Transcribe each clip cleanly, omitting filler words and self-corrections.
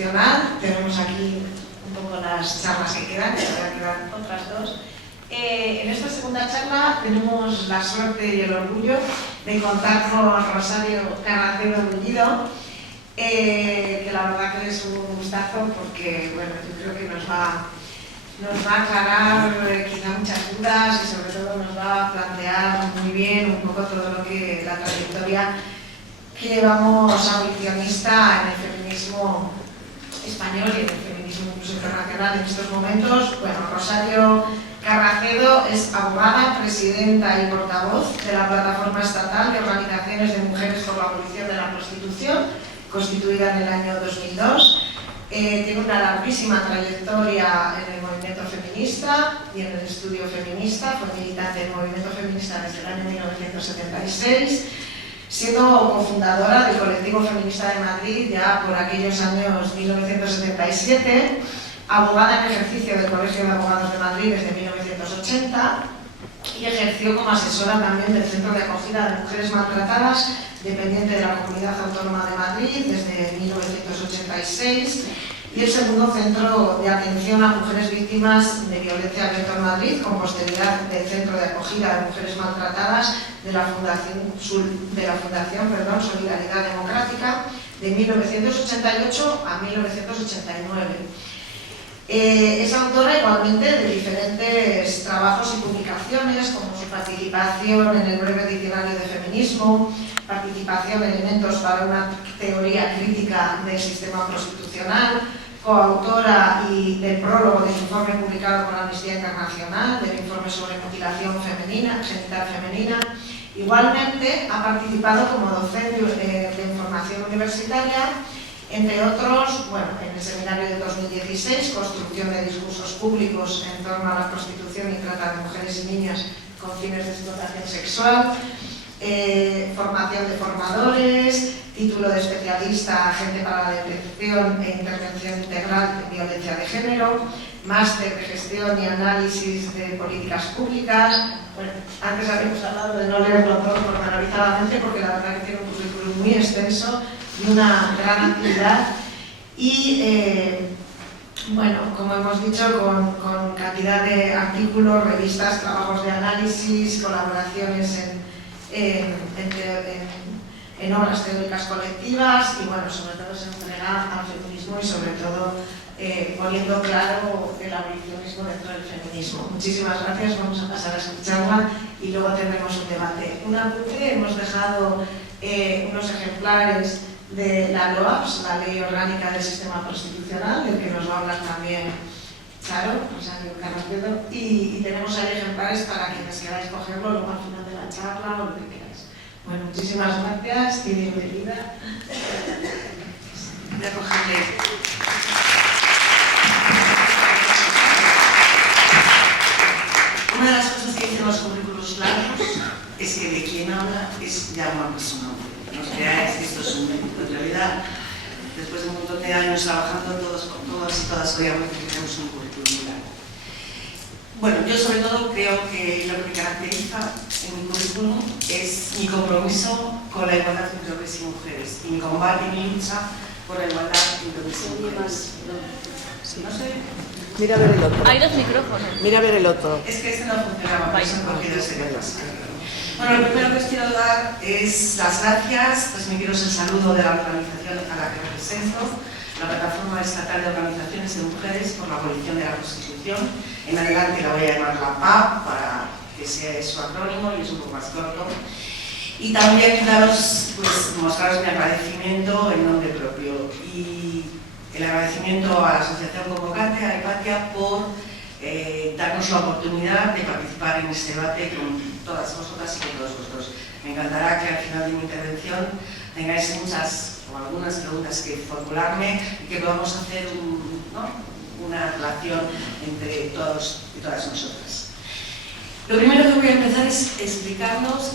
constitucional. Tenemos aquí un poco las charlas que quedan, que ahora quedan otras dos. En esta segunda charla tenemos la suerte y el orgullo de contar con Rosario Carracedo Bullido, que la verdad que es un gustazo porque, bueno, yo creo que nos va a aclarar quizá muchas dudas y sobre todo nos va a plantear muy bien un poco todo lo que la trayectoria que llevamos abolicionista en el feminismo español y en el feminismo incluso internacional en estos momentos. Bueno, Rosario Carracedo es abogada, presidenta y portavoz de la Plataforma Estatal de Organizaciones de Mujeres por la Abolición de la Prostitución, constituida en el año 2002. Tiene una larguísima trayectoria en el movimiento feminista y en el estudio feminista. Fue militante del movimiento feminista desde el año 1976, siendo cofundadora del Colectivo Feminista de Madrid ya por aquellos años 1977, abogada en ejercicio del Colegio de Abogados de Madrid desde 1980 y ejerció como asesora también del Centro de Acogida de Mujeres Maltratadas, dependiente de la Comunidad Autónoma de Madrid desde 1986, y el segundo centro de atención a mujeres víctimas de violencia abierto en Madrid, con posterioridad del Centro de Acogida de Mujeres Maltratadas de la Fundación Solidaridad Democrática de 1988 a 1989. Es autora igualmente de diferentes trabajos y publicaciones, como su participación en el breve diccionario de feminismo, participación en Elementos para una teoría crítica del sistema prostitucional, coautora del prólogo del informe publicado por Amnistía Internacional, del informe sobre mutilación genital femenina. Igualmente ha participado como docente de formación universitaria, entre otros, bueno, en el seminario de 2016, construcción de discursos públicos en torno a la prostitución y trata de mujeres y niñas con fines de explotación sexual, formación de formadores, título de especialista agente para la detección e intervención integral en violencia de género, máster de gestión y análisis de políticas públicas. Bueno, antes habíamos hablado de no leerlo todo pormenorizadamente porque la verdad que tiene un currículum muy extenso y una gran actividad y bueno, como hemos dicho, con cantidad de artículos, revistas, trabajos de análisis, colaboraciones en obras teóricas colectivas y bueno, sobre todo se entrega al feminismo y sobre todo poniendo claro el abolicionismo dentro del feminismo. Muchísimas gracias, vamos a pasar a escucharla y luego tendremos un debate. Un apunte, hemos dejado unos ejemplares de la LOAPS, la Ley Orgánica del Sistema Prostitucional, del que nos va a hablar también Charo, Rosario Carracedo, y tenemos ahí ejemplares para quienes queráis cogerlo luego al final de la charla o lo que queráis. Bueno, muchísimas gracias y bienvenida. Voy a cogerle. Una de las cosas que dicen los currículos largos es que de quien habla es ya una persona. No creáis que esto es un mérito. En realidad, después de un montón de años trabajando, todos y todas obviamente tenemos un currículum largo. Bueno, yo sobre todo creo que lo que me caracteriza en mi currículum es mi compromiso con la igualdad entre hombres y mujeres y mi combate y mi lucha por la igualdad entre hombres y mujeres. No sé. Mira a ver el otro. Hay dos micrófonos. Mira a ver el otro. Es que este no funcionaba, por eso no quiero ser capaz. Bueno, lo primero que os quiero dar es las gracias, transmitiros el saludo de la organización a la que represento, la Plataforma Estatal de Organizaciones de Mujeres por la Abolición de la Prostitución. En adelante la voy a llamar la PAP para que sea su acrónimo y es un poco más corto. Y también mostraros mi agradecimiento en nombre propio y el agradecimiento a la Asociación Convocante, a Hipatia, por darnos la oportunidad de participar en este debate con todas vosotras y con todos vosotros. Me encantará que al final de mi intervención tengáis muchas o algunas preguntas que formularme y que podamos hacer una relación entre todos y todas nosotras. Lo primero que voy a empezar es explicarnos,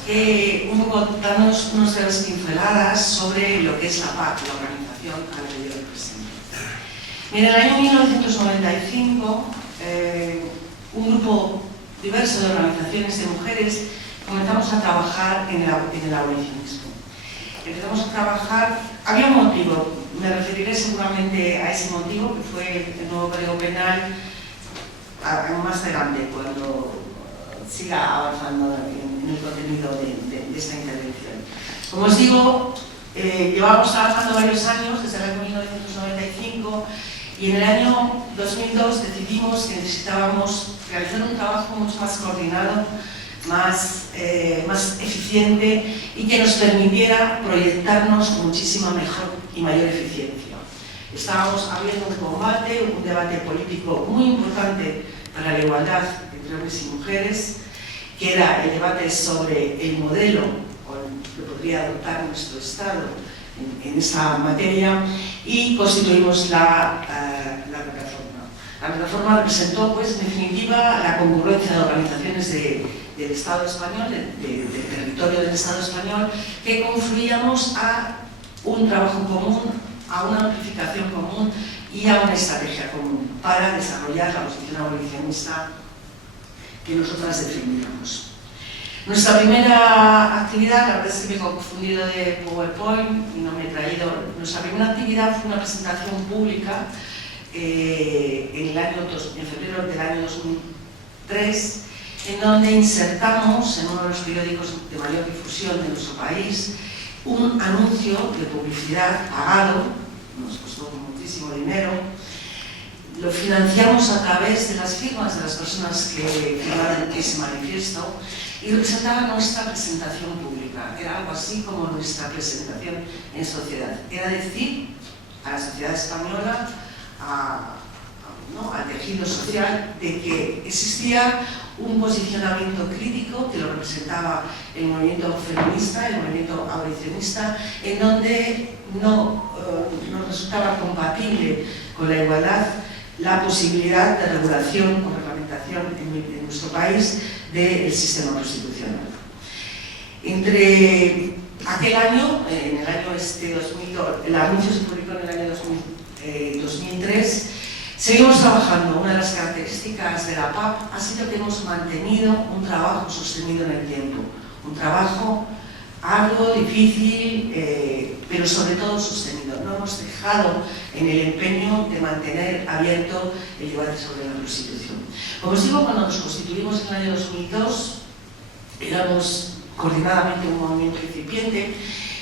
darnos unas breves pinceladas sobre lo que es la PAC, la organización a la que yo represento. En el año 1995, un grupo diverso de organizaciones de mujeres comenzamos a trabajar en el abolicionismo. empezamos a trabajar, había un motivo, me referiré seguramente a ese motivo, que fue el nuevo Código Penal, más adelante, cuando siga avanzando en el contenido de esta intervención. Como os digo, llevamos trabajando varios años, desde el año 1995, y en el año 2002 decidimos que necesitábamos realizar un trabajo mucho más coordinado, más eficiente y que nos permitiera proyectarnos con muchísima mejor y mayor eficiencia. Estábamos abriendo un combate, un debate político muy importante para la igualdad entre hombres y mujeres, que era el debate sobre el modelo que podría adoptar nuestro Estado en esta materia, y constituimos la plataforma. La plataforma representó, pues, en definitiva, la concurrencia de organizaciones del Estado español, del territorio del Estado español, que confluíamos a un trabajo común, a una amplificación común y a una estrategia común para desarrollar la posición abolicionista que nosotras defendíamos. Nuestra primera actividad, la verdad es que me he confundido de PowerPoint y no me he traído. Nuestra primera actividad fue una presentación pública en febrero del año 2003, en donde insertamos en uno de los periódicos de mayor difusión de nuestro país un anuncio de publicidad pagado, nos costó muchísimo dinero. Lo financiamos a través de las firmas de las personas que firmaron ese manifiesto y representaba nuestra presentación pública. Era algo así como nuestra presentación en sociedad. Era decir a la sociedad española, al tejido social, de que existía un posicionamiento crítico que lo representaba el movimiento feminista, el movimiento abolicionista, en donde no resultaba compatible con la igualdad la posibilidad de regulación o reglamentación en nuestro país del sistema constitucional. Entre aquel año, en el año 2002, el anuncio se publicó en el año 2003, seguimos trabajando. Una de las características de la PAP ha sido que hemos mantenido un trabajo sostenido en el tiempo, un trabajo arduo, difícil, pero sobre todo sostenido. No hemos dejado en el empeño de mantener abierto el debate sobre la Constitución. Como os digo, cuando nos constituimos en el año 2002, éramos coordinadamente un movimiento incipiente,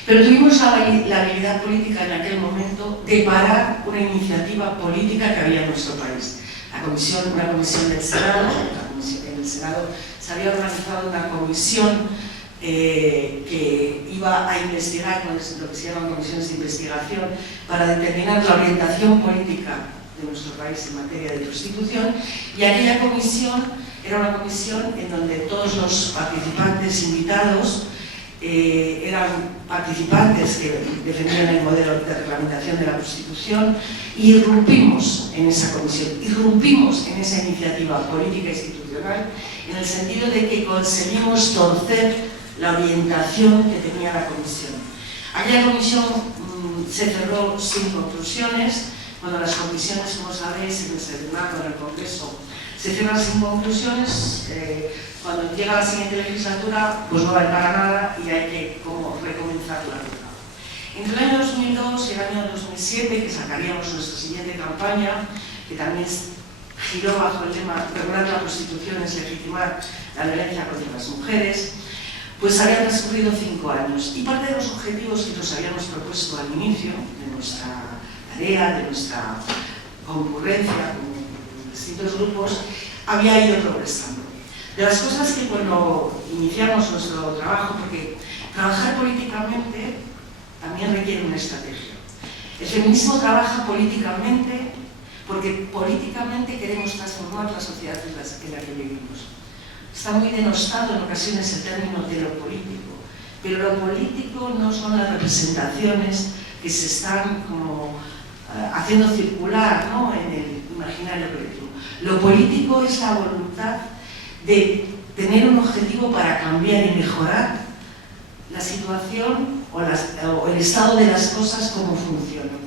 pero tuvimos la habilidad política en aquel momento de parar una iniciativa política que había en nuestro país. Una comisión del Senado, en el Senado se había organizado una comisión que iba a investigar, lo que se llaman comisiones de investigación, para determinar la orientación política de nuestro país en materia de prostitución, y aquella comisión era una comisión en donde todos los participantes invitados eran participantes que defendían el modelo de reglamentación de la prostitución, y irrumpimos en esa comisión, irrumpimos en esa iniciativa política institucional, en el sentido de que conseguimos torcer la orientación que tenía la comisión. Aquella comisión se cerró sin conclusiones. Cuando las comisiones, como sabéis, en el Senado, en el Congreso, se cierran sin conclusiones, cuando llega la siguiente legislatura, pues no vale para nada y hay que como recomenzar la ruta. Entre el año 2002 y el año 2007, que sacaríamos nuestra siguiente campaña, que también giró bajo el lema "Regular la Constitución es legitimar la violencia contra las mujeres", pues habían transcurrido 5 años, y parte de los objetivos que nos habíamos propuesto al inicio de nuestra tarea, de nuestra concurrencia con distintos grupos, había ido progresando. De las cosas que cuando iniciamos nuestro trabajo, porque trabajar políticamente también requiere una estrategia. El feminismo trabaja políticamente porque políticamente queremos transformar la sociedad en la que vivimos. Está muy denostado en ocasiones el término de lo político, pero lo político no son las representaciones que se están como haciendo circular, ¿no?, en el imaginario colectivo. Lo político es la voluntad de tener un objetivo para cambiar y mejorar la situación o el estado de las cosas como funcionan.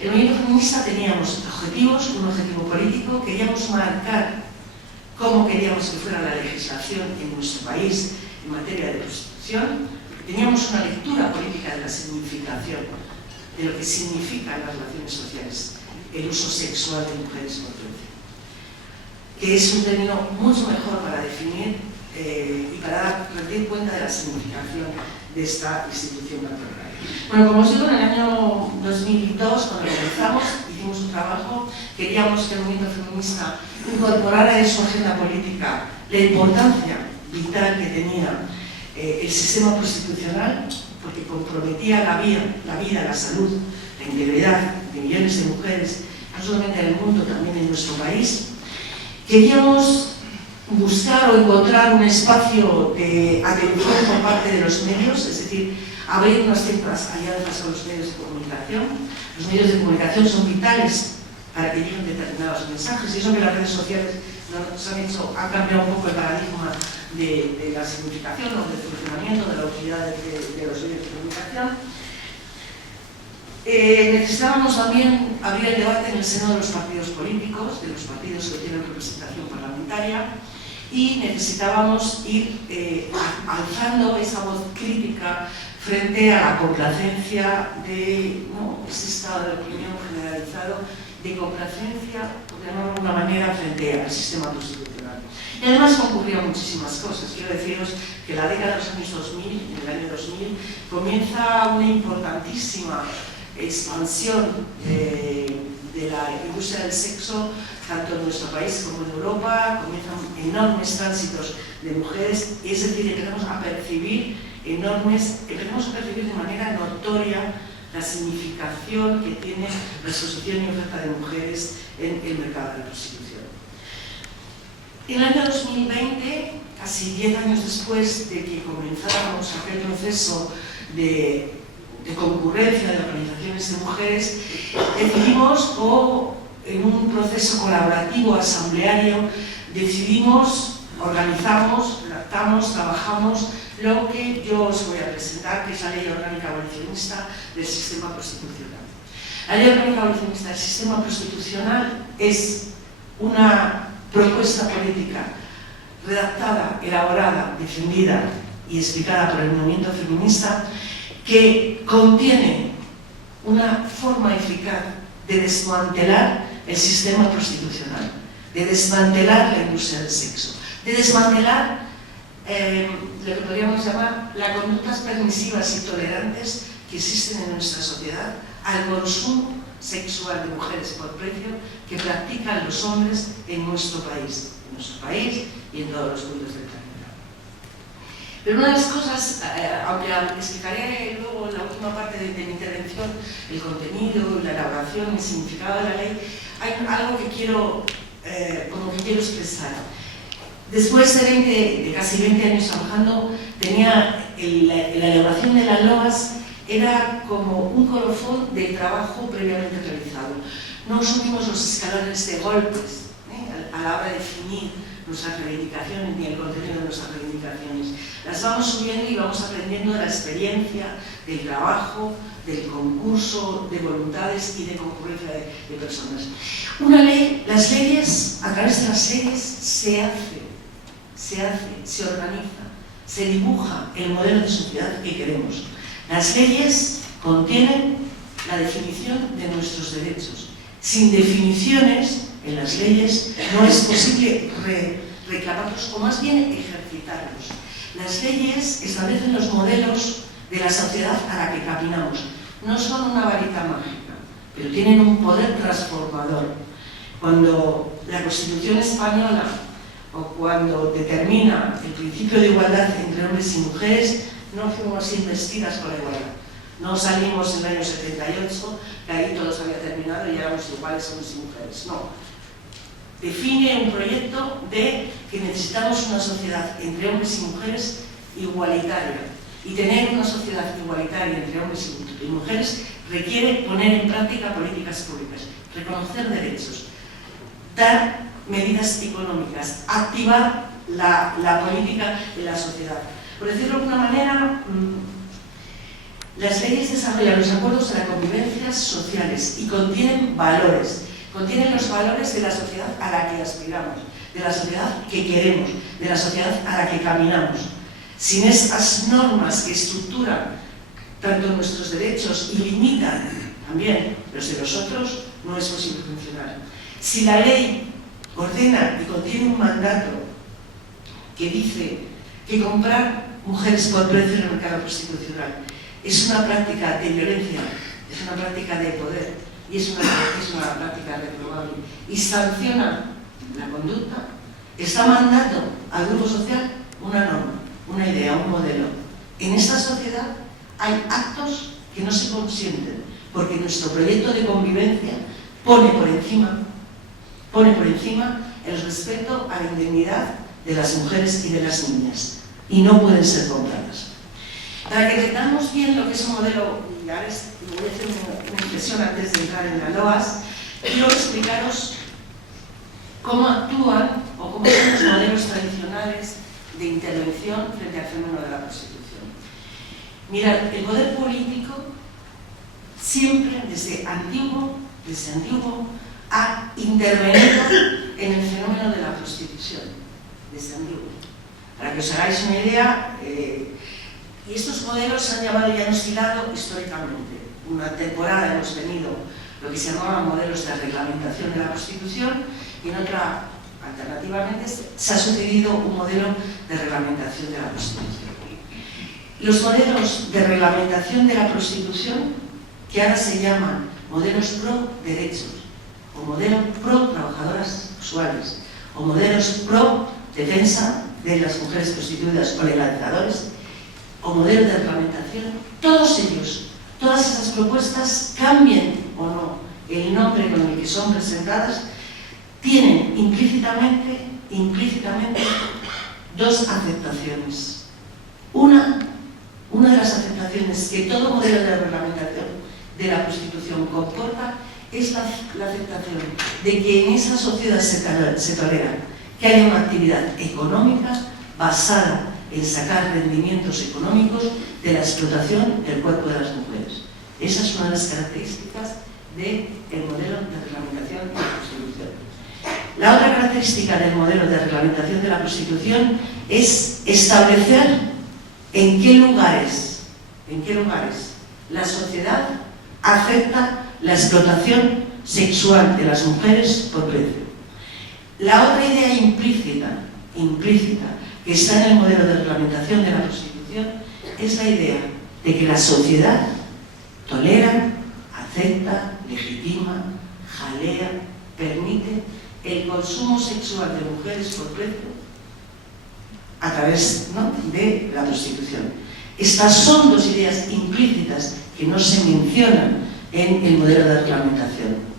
El movimiento feminista teníamos objetivos, un objetivo político, queríamos marcar cómo queríamos que fuera la legislación en nuestro país en materia de prostitución, teníamos una lectura política de la significación, de lo que significan las relaciones sociales, el uso sexual de mujeres por precio, que es un término mucho mejor para definir y para rendir cuenta de la significación de esta institución patriarcal. Bueno, como os digo, en el año 2002, cuando comenzamos, hicimos un trabajo, queríamos que el movimiento feminista incorporara en su agenda política la importancia vital que tenía el sistema prostitucional, porque comprometía la vida, la salud, la integridad de millones de mujeres, no solamente en el mundo, también en nuestro país. Queríamos buscar o encontrar un espacio de atención por parte de los medios, es decir, abrir unas ciertas alianzas con los medios de comunicación. Los medios de comunicación son vitales para que lleguen determinados mensajes, y eso que las redes sociales han cambiado un poco el paradigma de la significación o del funcionamiento de la utilidad de los medios de comunicación. Necesitábamos también abrir el debate en el seno de los partidos políticos, de los partidos que tienen representación parlamentaria, y necesitábamos ir alzando esa voz crítica frente a la complacencia de ese estado de opinión generalizado, de complacencia, por llamarlo de alguna manera, frente al sistema constitucional. Y además concurrían muchísimas cosas. Quiero deciros que la década de los años 2000, en el año 2000, comienza una importantísima expansión de la industria del sexo, tanto en nuestro país como en Europa. Comienzan enormes tránsitos de mujeres, es decir, empezamos a percibir de manera notoria la significación que tiene la exposición y oferta de mujeres en el mercado de la prostitución. En el año 2020, casi 10 años después de que comenzáramos aquel proceso de concurrencia de organizaciones de mujeres, decidimos, en un proceso colaborativo asambleario, organizamos, redactamos, trabajamos lo que yo os voy a presentar, que es la Ley Orgánica Abolicionista del Sistema Prostitucional. La Ley Orgánica Abolicionista del Sistema Prostitucional es una propuesta política redactada, elaborada, defendida y explicada por el movimiento feminista, que contiene una forma eficaz de desmantelar el sistema prostitucional, de desmantelar la industria del sexo, de desmantelar lo que podríamos llamar las conductas permisivas y tolerantes que existen en nuestra sociedad al consumo sexual de mujeres por precio que practican los hombres en nuestro país y en todos los puntos del planeta. Pero una de las cosas, aunque explicaré luego en la última parte de mi intervención el contenido, la elaboración, el significado de la ley, hay algo que quiero expresar. Después de casi 20 años trabajando, la elaboración de las LOAS era como un colofón del trabajo previamente realizado. No subimos los escalones de golpes a la hora de definir nuestras reivindicaciones ni el contenido de nuestras reivindicaciones. Las vamos subiendo y vamos aprendiendo de la experiencia, del trabajo, del concurso de voluntades y de concurrencia de personas. Las leyes, a través de las leyes se organiza, se dibuja el modelo de sociedad que queremos. Las leyes contienen la definición de nuestros derechos. Sin definiciones en las leyes no es posible reclamarlos o más bien ejercitarlos. Las leyes establecen los modelos de la sociedad a la que caminamos. No son una varita mágica, pero tienen un poder transformador. Cuando la Constitución española o cuando determina el principio de igualdad entre hombres y mujeres, no fuimos investidas por la igualdad. No salimos en el año 78, que ahí todo se había terminado y éramos iguales hombres y mujeres. No. Define un proyecto de que necesitamos una sociedad entre hombres y mujeres igualitaria. Y tener una sociedad igualitaria entre hombres y mujeres requiere poner en práctica políticas públicas, reconocer derechos, dar medidas económicas, activar la política de la sociedad. Por decirlo de alguna manera, las leyes desarrollan los acuerdos de las convivencias sociales y contienen valores. Contienen los valores de la sociedad a la que aspiramos, de la sociedad que queremos, de la sociedad a la que caminamos. sin esas normas que estructuran tanto nuestros derechos y limitan también los de los otros, no es posible funcionar. Si la ley ordena y contiene un mandato que dice que comprar mujeres por precio en el mercado prostitucional es una práctica de violencia, es una práctica de poder y es una práctica reprobable y sanciona la conducta, está mandando al grupo social una norma, una idea, un modelo. En esta sociedad hay actos que no se consienten porque nuestro proyecto de convivencia pone por encima el respeto a la indemnidad de las mujeres y de las niñas y no pueden ser compradas. Para que entendamos bien lo que es un modelo, y ahora voy a hacer una reflexión antes de entrar en la LOAS, quiero explicaros cómo actúan o cómo son los modelos tradicionales de intervención frente al fenómeno de la prostitución. Mirad, el poder político siempre, desde antiguo, ha intervenido en el fenómeno de la prostitución, desde antiguo. Para que os hagáis una idea, y estos modelos se han llamado y han oscilado históricamente. Una temporada hemos tenido lo que se llamaban modelos de reglamentación de la prostitución y en otra, alternativamente, se ha sucedido un modelo de reglamentación de la prostitución. Los modelos de reglamentación de la prostitución, que ahora se llaman modelos pro derechos, o modelos pro trabajadoras sexuales, o modelos pro defensa de las mujeres prostituidas o legalizadores, o modelos de reglamentación, todos ellos, todas esas propuestas, cambien o no el nombre con el que son presentadas, tienen implícitamente dos aceptaciones. Una de las aceptaciones que todo modelo de reglamentación de la prostitución comporta es la aceptación de que en esa sociedad se tolera que haya una actividad económica basada en sacar rendimientos económicos de la explotación del cuerpo de las mujeres. Esa es una de las características del modelo de reglamentación de la prostitución. La otra característica del modelo de reglamentación de la prostitución es establecer en qué lugares la sociedad acepta la explotación sexual de las mujeres por precio. La otra idea implícita que está en el modelo de reglamentación de la prostitución es la idea de que la sociedad tolera, acepta, legitima, jalea, permite el consumo sexual de mujeres por precio a través, ¿no?, de la prostitución. Estas son dos ideas implícitas que no se mencionan en el modelo de reglamentación.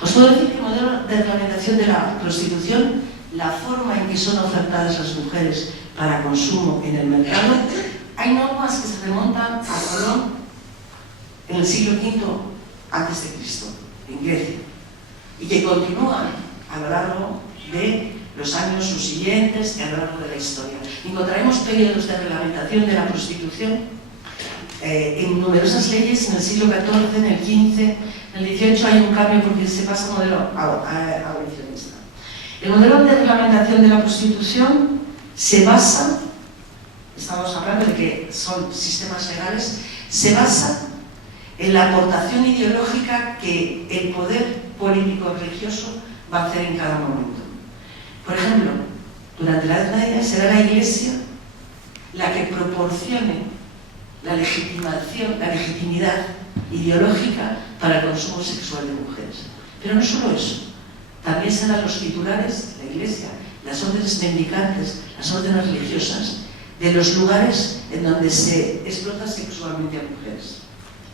Os puedo decir que el modelo de reglamentación de la prostitución, la forma en que son ofertadas las mujeres para consumo en el mercado, hay normas que se remontan a Colón en el siglo V a.C., en Grecia, y que continúan a lo largo de los años subsiguientes y a lo largo de la historia. Encontraremos periodos de reglamentación de la prostitución en numerosas leyes en el siglo XIV, en el XV, en el XVIII hay un cambio porque se pasa a modelo abolicionista. El modelo de reglamentación de la prostitución se basa, estamos hablando de que son sistemas legales, se basa en la aportación ideológica que el poder político religioso va a hacer en cada momento. Por ejemplo, durante la Edad Media será la Iglesia la que proporcione la legitimidad ideológica para el consumo sexual de mujeres. Pero no solo eso, también serán los titulares, la Iglesia, las órdenes mendicantes, las órdenes religiosas, de los lugares en donde se explota sexualmente a mujeres.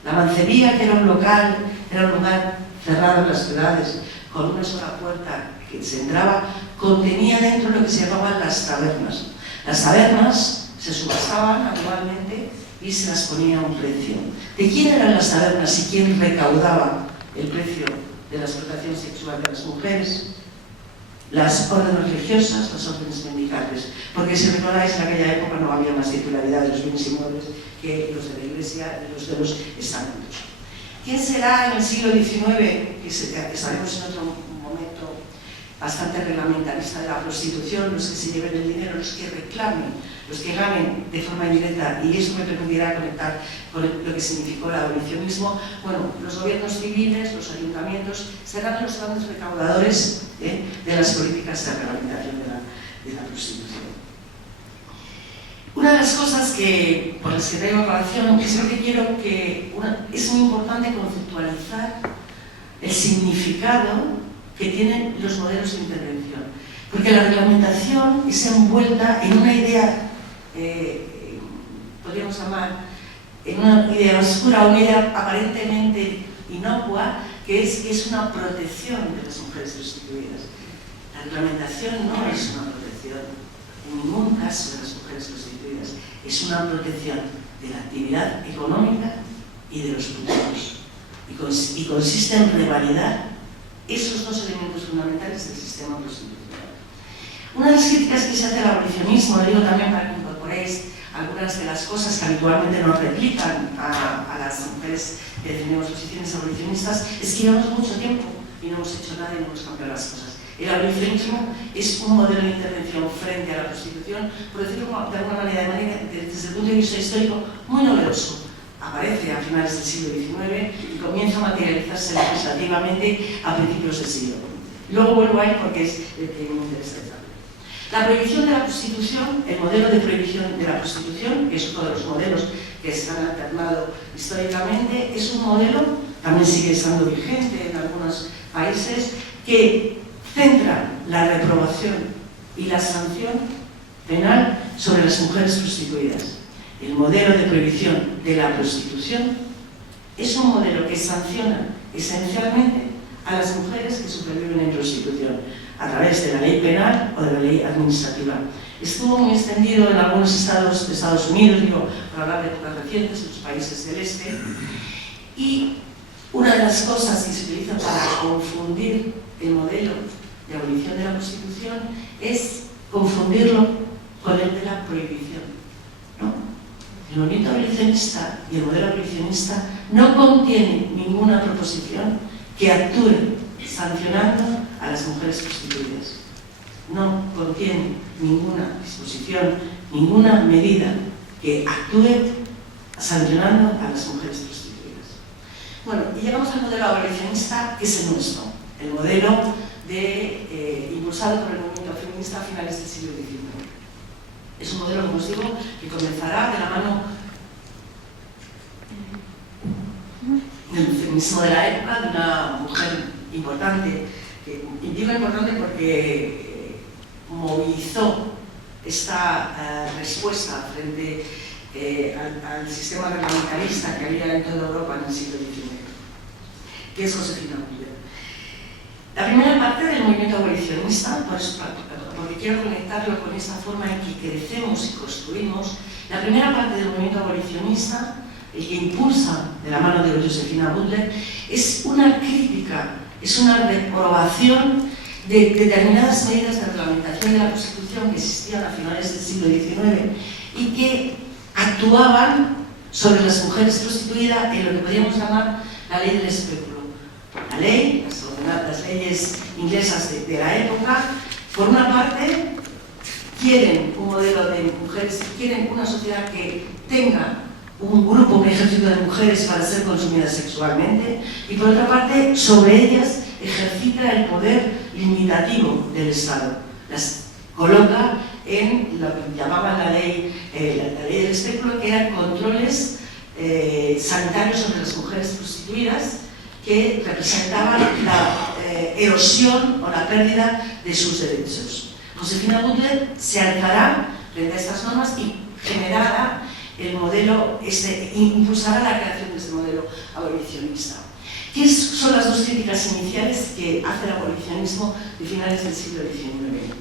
La mancebía, que era un lugar cerrado en las ciudades, con una sola puerta que se entraba, contenía dentro lo que se llamaban las tabernas. Las tabernas se subgastaban anualmente y se las ponía a un precio. ¿De quién eran las tabernas y quién recaudaba el precio de la explotación sexual de las mujeres? Las órdenes religiosas, las órdenes mendicantes. Porque si recordáis, en aquella época no había más titularidad de los bienes inmuebles que los de la Iglesia y los de los estamentos. ¿Quién será en el siglo XIX, que estaremos en otro momento, bastante reglamentarista de la prostitución, los que se lleven el dinero, los que reclamen, los que ganen de forma indirecta, y eso me permitirá conectar con lo que significó el abolicionismo. Bueno, los gobiernos civiles, los ayuntamientos, serán los grandes recaudadores de las políticas de reglamentación de la prostitución. Una de las cosas por las que traigo relación es que quiero que es muy importante conceptualizar el significado que tienen los modelos de intervención, porque la reglamentación es envuelta en una idea, podríamos llamar, en una idea oscura, una idea aparentemente inocua, que es una protección de las mujeres prostituidas. La reglamentación no es una protección, en ningún caso, de las mujeres prostituidas, es una protección de la actividad económica y de los futuros, y consiste en revalidar esos dos elementos fundamentales del sistema prostitucional. Una de las críticas que se hace al abolicionismo, lo digo también para que incorporéis algunas de las cosas que habitualmente nos replican a las mujeres que defendemos posiciones abolicionistas, es que llevamos mucho tiempo y no hemos hecho nada y no hemos cambiado las cosas. El abolicionismo es un modelo de intervención frente a la prostitución, por decirlo de alguna manera, desde el punto de vista histórico, muy novedoso. Aparece a finales del siglo XIX y comienza a materializarse legislativamente a principios del siglo XX. Luego vuelvo ahí porque es el que me interesa. La prohibición de la prostitución, el modelo de prohibición de la prostitución, que es uno de los modelos que se han alternado históricamente, es un modelo, también sigue estando vigente en algunos países, que centra la reprobación y la sanción penal sobre las mujeres prostituidas. El modelo de prohibición de la prostitución es un modelo que sanciona esencialmente a las mujeres que superviven en prostitución a través de la ley penal o de la ley administrativa. Estuvo muy extendido en algunos estados de Estados Unidos, digo, para hablar de épocas recientes, en los países del este, y una de las cosas que se utiliza para confundir el modelo de abolición de la prostitución es confundirlo con el de la prohibición, ¿no? El movimiento abolicionista y el modelo abolicionista no contiene ninguna proposición que actúe sancionando a las mujeres prostituidas. No contiene ninguna disposición, ninguna medida que actúe sancionando a las mujeres prostituidas. Bueno, y llegamos al modelo abolicionista, que es el nuestro, el modelo impulsado por el movimiento feminista a finales del siglo XIX. Es un modelo, como os digo, que comenzará de la mano del feminismo de la época, de una mujer importante, y digo importante porque movilizó esta respuesta frente al sistema reglamentarista que había en toda Europa en el siglo XIX, que es Josefina Müller. La primera parte del movimiento abolicionista, porque quiero conectarlo con esta forma en que crecemos y construimos, la primera parte del movimiento abolicionista, el que impulsa de la mano de Josefina Müller, es una crítica, es una reprobación de determinadas medidas de reglamentación de la prostitución que existían a finales del siglo XIX y que actuaban sobre las mujeres prostituidas en lo que podríamos llamar la ley del espéculo. La ley, las leyes inglesas de la época, por una parte, quieren un modelo de mujeres, quieren una sociedad que tenga un grupo, un ejército de mujeres para ser consumidas sexualmente, y por otra parte, sobre ellas ejercita el poder limitativo del Estado. Las coloca en lo que llamaban la ley del espéculo, que eran controles sanitarios sobre las mujeres prostituidas, que representaban la erosión o la pérdida de sus derechos. Josefina Müller se alzará frente a estas normas y generará el modelo, impulsará la creación de este modelo abolicionista. ¿Qué son las dos críticas iniciales que hace el abolicionismo de finales del siglo XIX?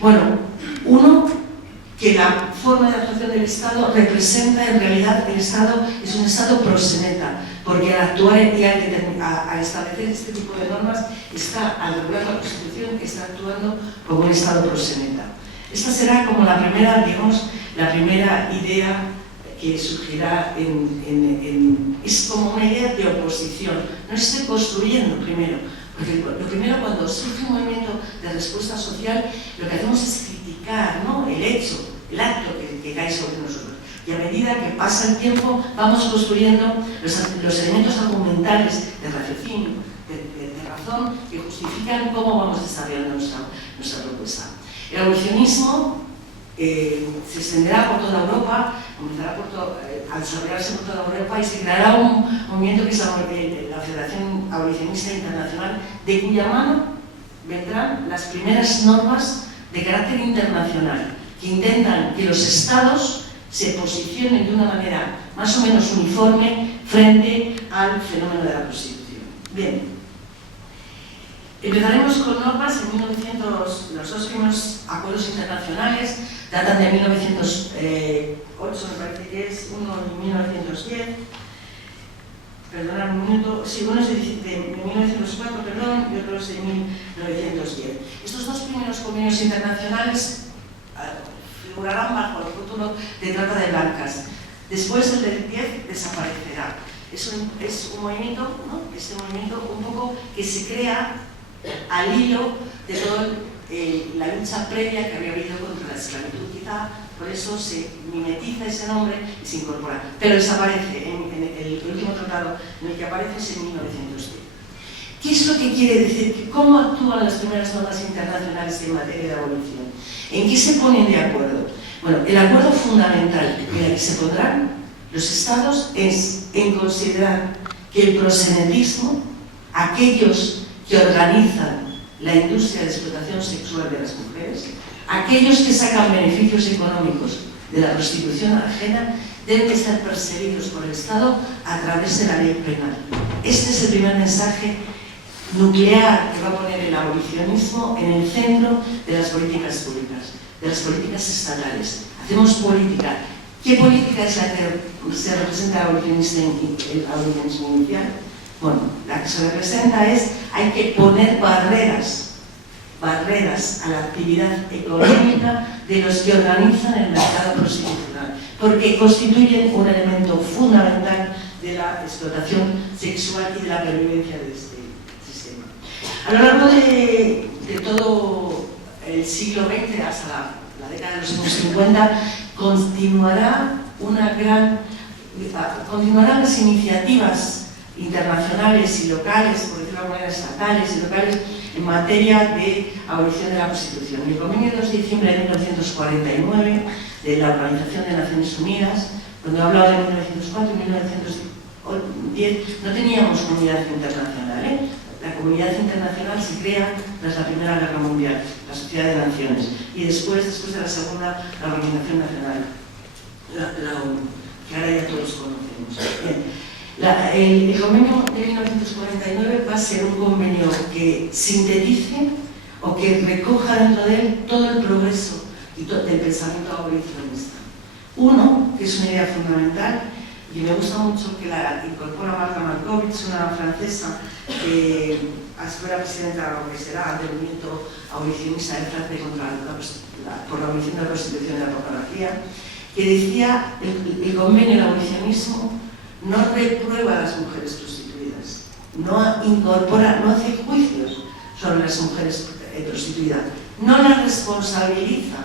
Bueno, uno, que la forma de actuación del Estado representa, en realidad, el Estado es un Estado proxeneta, porque al actuar y al establecer este tipo de normas, al regular la prostitución, está actuando como un Estado proxeneta. Esta será como la primera, digamos, la primera idea que surgirá es como una idea de oposición. No estoy construyendo primero, Porque lo primero, cuando surge un movimiento de respuesta social, lo que hacemos es criticar, ¿no?, el hecho, el acto que cae sobre nosotros. Y a medida que pasa el tiempo, vamos construyendo los elementos argumentales de raciocinio, de razón, que justifican cómo vamos desarrollando nuestra propuesta. El abolicionismo se extenderá por toda Europa, comenzará a desarrollarse por toda Europa y se creará un movimiento que es la Federación Abolicionista Internacional, de cuya mano vendrán las primeras normas de carácter internacional, que intentan que los estados se posicionen de una manera más o menos uniforme frente al fenómeno de la prostitución. Bien, empezaremos con normas en 1900, los dos primeros acuerdos internacionales datan de 1908, me parece que es, uno en 1910, perdonad un minuto, sí, uno es de 1904, perdón, y otro es de 1910. Estos dos primeros convenios internacionales figurarán bajo el título de trata de blancas. Después el del 10 desaparecerá. Es un movimiento, ¿no?, este movimiento un poco que se crea al hilo de toda la lucha previa que había habido contra la esclavitud. Quizá por eso se mimetiza ese nombre y se incorpora. Pero desaparece. En el último tratado en el que aparece es en 1910. ¿Qué es lo que quiere decir? ¿Cómo actúan las primeras normas internacionales en materia de abolición? ¿En qué se ponen de acuerdo? Bueno, el acuerdo fundamental en el que se pondrán los estados es en considerar que el proxenetismo, aquellos que organizan la industria de explotación sexual de las mujeres, aquellos que sacan beneficios económicos de la prostitución ajena, deben estar perseguidos por el Estado a través de la ley penal. Este es el primer mensaje nuclear que va a poner el abolicionismo en el centro de las políticas públicas, de las políticas estatales. Hacemos política. ¿Qué política es la que se representa el abolicionismo inicial? Bueno, la que se representa es, hay que poner barreras a la actividad económica de los que organizan el mercado prostitucional, porque constituyen un elemento fundamental de la explotación sexual y de la pervivencia de este sistema. A lo largo de todo el siglo XX hasta la década de los años 50 continuarán las iniciativas internacionales y locales, por decirlo de alguna manera estatales y locales, en materia de abolición de la prostitución. El convenio de 2 de diciembre de 1949 de la Organización de Naciones Unidas, cuando hablaba de 1904 y 1910, no teníamos comunidad internacional, ¿eh? La comunidad internacional se crea tras la Primera Guerra Mundial, la Sociedad de Naciones, y después de la Segunda, la Organización Nacional, la ONU, que ahora ya todos conocemos. Bien. El convenio de 1949 va a ser un convenio que sintetice o que recoja dentro de él todo el progreso del pensamiento abolicionista. Uno, que es una idea fundamental, y me gusta mucho que la incorpora Marta Markovits, una francesa que fue la presidenta, o que será, del movimiento abolicionista de Francia por la abolición de la prostitución y la pornografía, que decía el convenio del abolicionismo no reprueba a las mujeres prostituidas, no incorpora, no hace juicios sobre las mujeres prostituidas, no las responsabiliza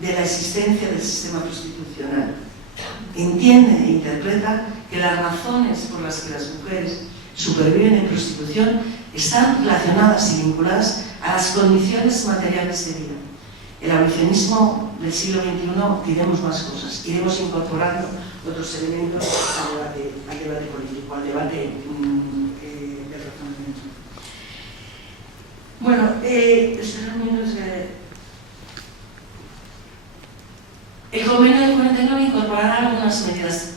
de la existencia del sistema prostitucional. Entiende e interpreta que las razones por las que las mujeres superviven en prostitución están relacionadas y vinculadas a las condiciones materiales de vida. El abolicionismo del siglo XXI diremos más cosas, iremos incorporando otros elementos al debate político, al debate del razonamiento. Bueno, el convenio del 49 incorporará algunas medidas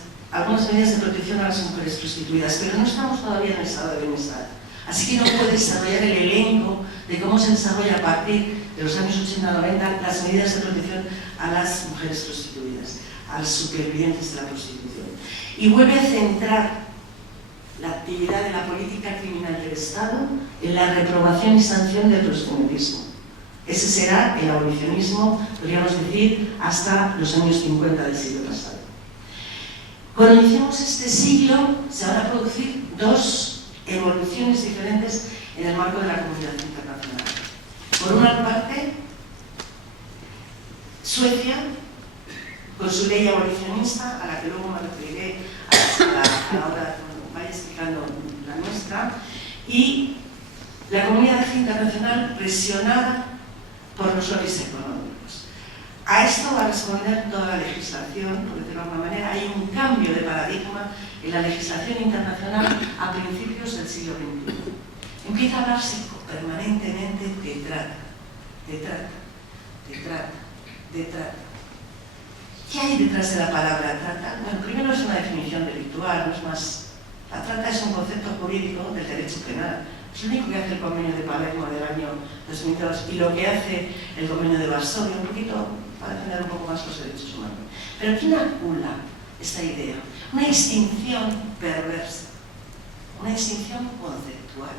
de protección a las mujeres prostituidas, pero no estamos todavía en el estado de bienestar. Así que no puede desarrollar el elenco de cómo se desarrolla a partir de los años 80-90 las medidas de protección a las mujeres prostituidas, a los supervivientes de la prostitución. Y vuelve a centrar la actividad de la política criminal del Estado en la reprobación y sanción del proxenetismo. Ese será el abolicionismo, podríamos decir, hasta los años 50 del siglo pasado. Cuando iniciamos este siglo, se van a producir dos evoluciones diferentes en el marco de la comunidad internacional. Por una parte, Suecia, con su ley abolicionista, a la que luego me referiré a la hora de vaya explicando la nuestra, y la comunidad internacional presionada por los lobbies económicos. A esto va a responder toda la legislación, por decirlo de alguna manera. Hay un cambio de paradigma en la legislación internacional a principios del siglo XXI. Empieza a hablarse permanentemente de trata, de trata, de trata, de trata. ¿Qué hay detrás de la palabra trata? Bueno, primero es una definición delictual, no es más. La trata es un concepto jurídico del derecho penal. Es lo único que hace el convenio de Palermo del año 2002 y lo que hace el convenio de Varsovia, un poquito para defender un poco más los derechos humanos. Pero ¿quién acula esta idea? Una distinción perversa, una distinción conceptual,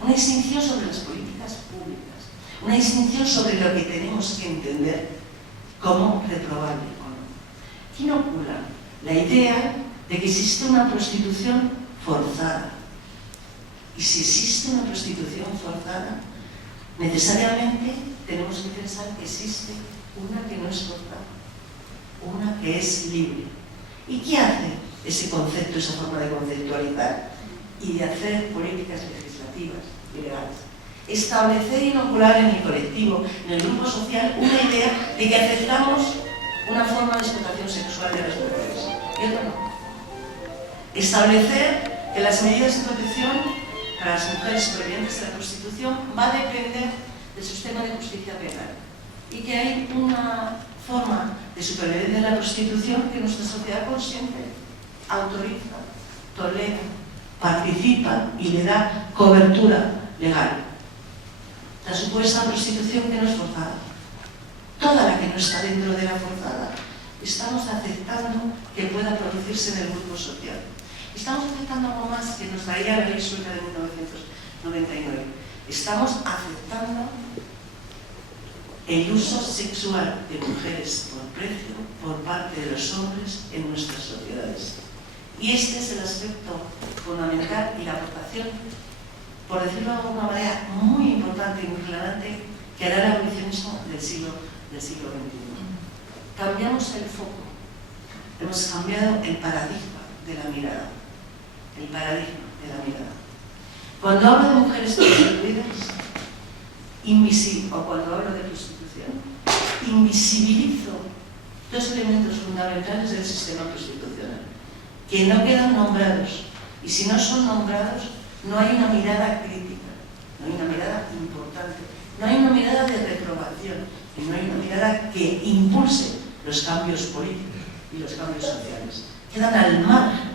una distinción sobre las políticas públicas, una distinción sobre lo que tenemos que entender como reprobable o no. ¿Quién ocula la idea de que existe una prostitución forzada? Y si existe una prostitución forzada, necesariamente tenemos que pensar que existe una que no es forzada, una que es libre. ¿Y qué hace ese concepto, esa forma de conceptualizar y de hacer políticas legislativas y legales? Establecer y inocular en el colectivo, en el grupo social, una idea de que aceptamos una forma de explotación sexual de las mujeres y otra no. Establecer que las medidas de protección para las mujeres provenientes de la prostitución va a depender del sistema de justicia penal y que hay una forma de supervivencia de la prostitución que nuestra sociedad consciente autoriza, tolera, participa y le da cobertura legal. La supuesta prostitución que no es forzada, toda la que no está dentro de la forzada, estamos aceptando que pueda producirse en el grupo social. Estamos aceptando algo más que nos traía la ley sueca de 1999. Estamos aceptando el uso sexual de mujeres por precio por parte de los hombres en nuestras sociedades. Y este es el aspecto fundamental y la aportación, por decirlo de alguna manera, muy importante y muy relevante que hará el abolicionismo del siglo XXI. Cambiamos el foco, hemos cambiado el paradigma de la mirada. El paradigma de la mirada. Cuando hablo de mujeres prostituidas, o cuando hablo de prostitución, invisibilizo dos elementos fundamentales del sistema prostitucional, que no quedan nombrados, y si no son nombrados, no hay una mirada crítica, no hay una mirada importante, no hay una mirada de reprobación, y no hay una mirada que impulse los cambios políticos y los cambios sociales. Quedan al margen.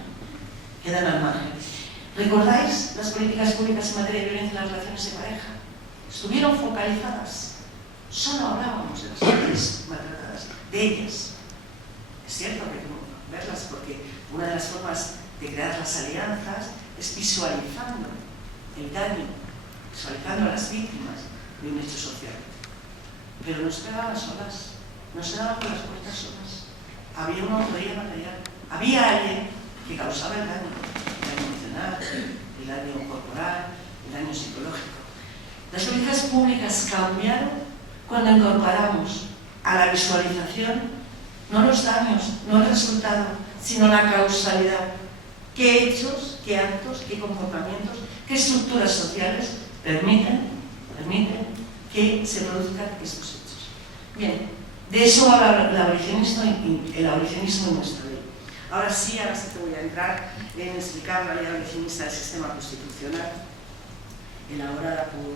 ¿Recordáis las políticas públicas en materia de violencia en las relaciones de pareja? Estuvieron focalizadas. Solo hablábamos de las mujeres maltratadas, de ellas. Es cierto que hay que verlas porque una de las formas de crear las alianzas es visualizando el daño, visualizando a las víctimas de un hecho social. Pero no se quedaban solas, no se daban con las puertas solas. Había una autoría material, había alguien que causaba el daño emocional, el daño corporal, el daño psicológico. Las políticas públicas cambiaron cuando incorporamos a la visualización no los daños, no el resultado, sino la causalidad. ¿Qué hechos, qué actos, qué comportamientos, qué estructuras sociales permiten que se produzcan estos hechos? Bien, de eso habla el abolicionismo en nuestra ley. Ahora sí que voy a entrar en explicar la ley abolicionista del sistema constitucional elaborada por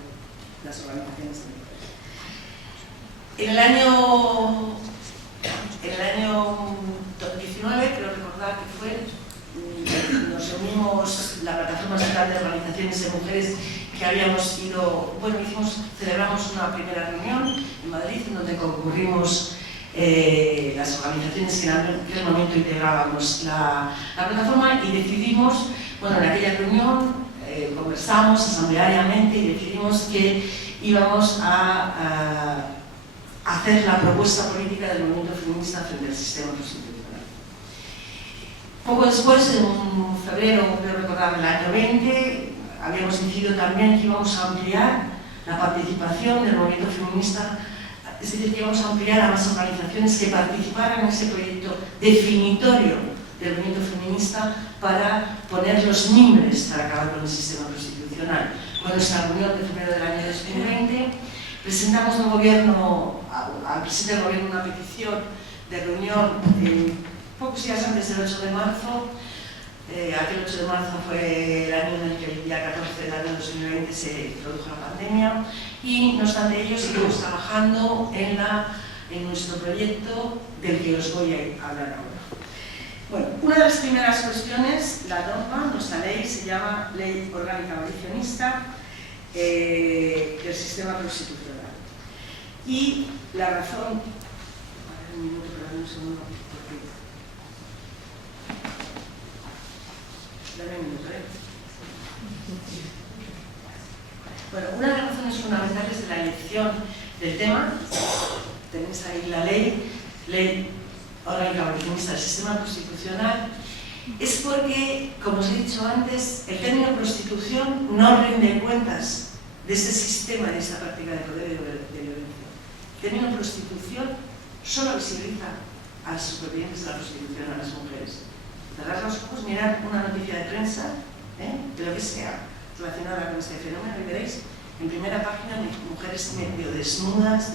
las organizaciones de mujeres. En el año 19, creo recordar que fue, nos reunimos la Plataforma Estatal de Organizaciones de Mujeres que habíamos ido, celebramos una primera reunión en Madrid en donde concurrimos las organizaciones que en aquel momento integrábamos la plataforma y decidimos, en aquella reunión conversamos asambleariamente y decidimos que íbamos a hacer la propuesta política del movimiento feminista frente al sistema constitucional. Poco después, en febrero, creo recordar, del año 20, habíamos decidido también que íbamos a ampliar la participación del movimiento feminista, es decir, que íbamos a ampliar a más organizaciones que participaran en ese proyecto definitorio del movimiento feminista para poner los mimbres para acabar con el sistema prostitucional. Con nuestra reunión de febrero del año 2020 presentamos al presidente del gobierno una petición de reunión pocos días antes del 8 de marzo. Aquel 8 de marzo fue el año en el que el día 14 del año 2020 se produjo la pandemia y no obstante ello seguimos trabajando en nuestro proyecto del que os voy a hablar ahora. Bueno, una de las primeras cuestiones, la norma, nuestra ley, se llama Ley Orgánica Abolicionista del Sistema Prostitucional. Y la razón... Un minuto, perdón, un segundo. Dame un minuto, Bueno, una de las razones fundamentales de la elección del tema, tenéis ahí la Ley Orgánica Abolicionista del Sistema Prostitucional, es porque, como os he dicho antes, el término prostitución no rinde cuentas de ese sistema, de esa práctica de poder y de violencia. El término prostitución solo visibiliza a las supervivientes de la prostitución, a las mujeres. Cerrar los ojos, mirar una noticia de prensa, de lo que sea, relacionada con este fenómeno, y veréis en primera página mujeres medio desnudas,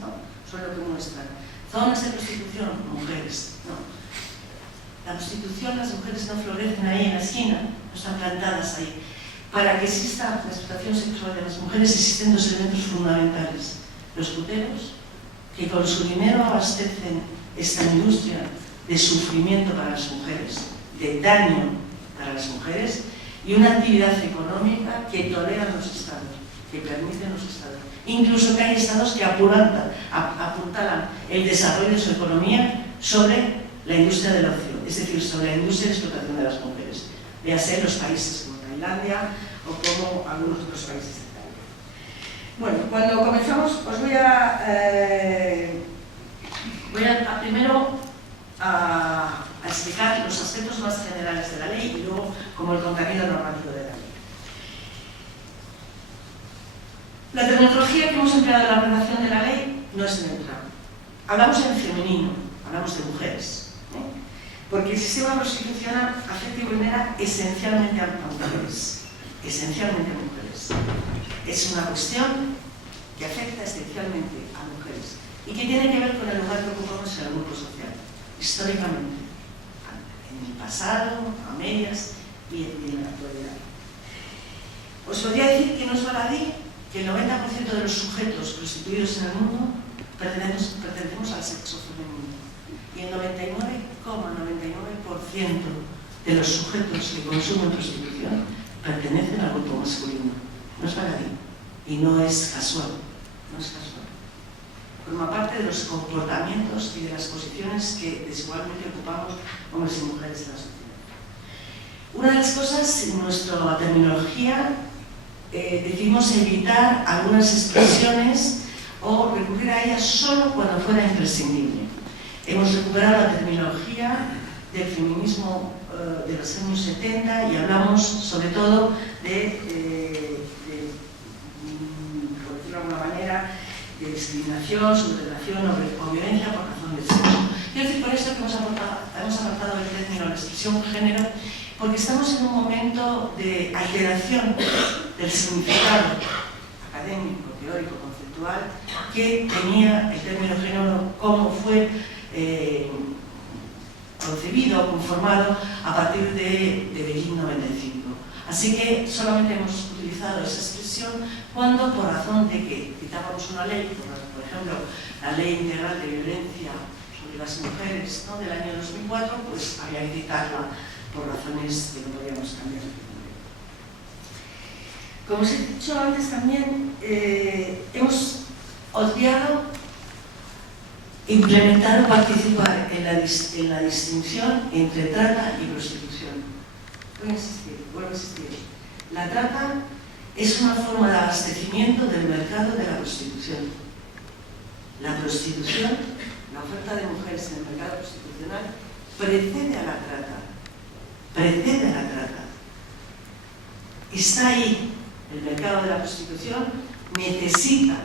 ¿no? Son lo que muestran. Zonas de prostitución, mujeres, no. La prostitución, las mujeres no florecen ahí en la esquina, no están plantadas ahí. Para que exista la explotación sexual de las mujeres existen dos elementos fundamentales. Los puteros, que con su dinero abastecen esta industria de sufrimiento para las mujeres, de daño para las mujeres, y una actividad económica que toleran los estados, que permiten los estados. Incluso que hay estados que apuntalan el desarrollo de su economía sobre la industria del ocio, es decir, sobre la industria de explotación de las mujeres. Véase los países como Tailandia o como algunos otros países de Italia. Bueno, cuando comenzamos os voy a primero a explicar los aspectos más generales de la ley y luego como el contenido normativo de la ley. La terminología que hemos empleado en la redacción de la ley no es neutra. Hablamos en femenino, hablamos de mujeres, porque el sistema prostitucional afecta y vulnera esencialmente a mujeres. Esencialmente a mujeres. Es una cuestión que afecta esencialmente a mujeres y que tiene que ver con el lugar que ocupamos en el grupo social, históricamente, en el pasado, a medias y en la actualidad. Os podría decir que no es baladí que el 90% de los sujetos prostituidos en el mundo pertenecemos al sexo femenino y el 99,99% de los sujetos que consumen prostitución pertenecen al grupo masculino. No es baladí y no es casual, Forma parte de los comportamientos y de las posiciones que desigualmente ocupamos hombres y mujeres en la sociedad. Una de las cosas en nuestra terminología decidimos evitar algunas expresiones o recurrir a ellas solo cuando fuera imprescindible. Hemos recuperado la terminología del feminismo de los años 70 y hablamos sobre todo de por decirlo de alguna manera, de discriminación, subordinación o violencia por razón de sexo. Quiero decir por esto que hemos apartado el término la expresión género, porque estamos en un momento de alteración del significado académico, teórico, conceptual que tenía el término género como fue concebido o conformado a partir de Beijing 95. Así que solamente hemos utilizado esa expresión cuando, por razón de que citábamos una ley, por ejemplo, la Ley Integral de Violencia sobre las Mujeres, ¿no?, del año 2004, pues había que citarla por razones que no podíamos cambiar. Como os he dicho antes también, hemos obviado implementar o participar en la distinción entre trata y prostitución. Vuelvo a insistir. La trata es una forma de abastecimiento del mercado de la prostitución. La prostitución, la oferta de mujeres en el mercado prostitucional, precede a la trata. Precede a la trata. está ahí. El mercado de la prostitución necesita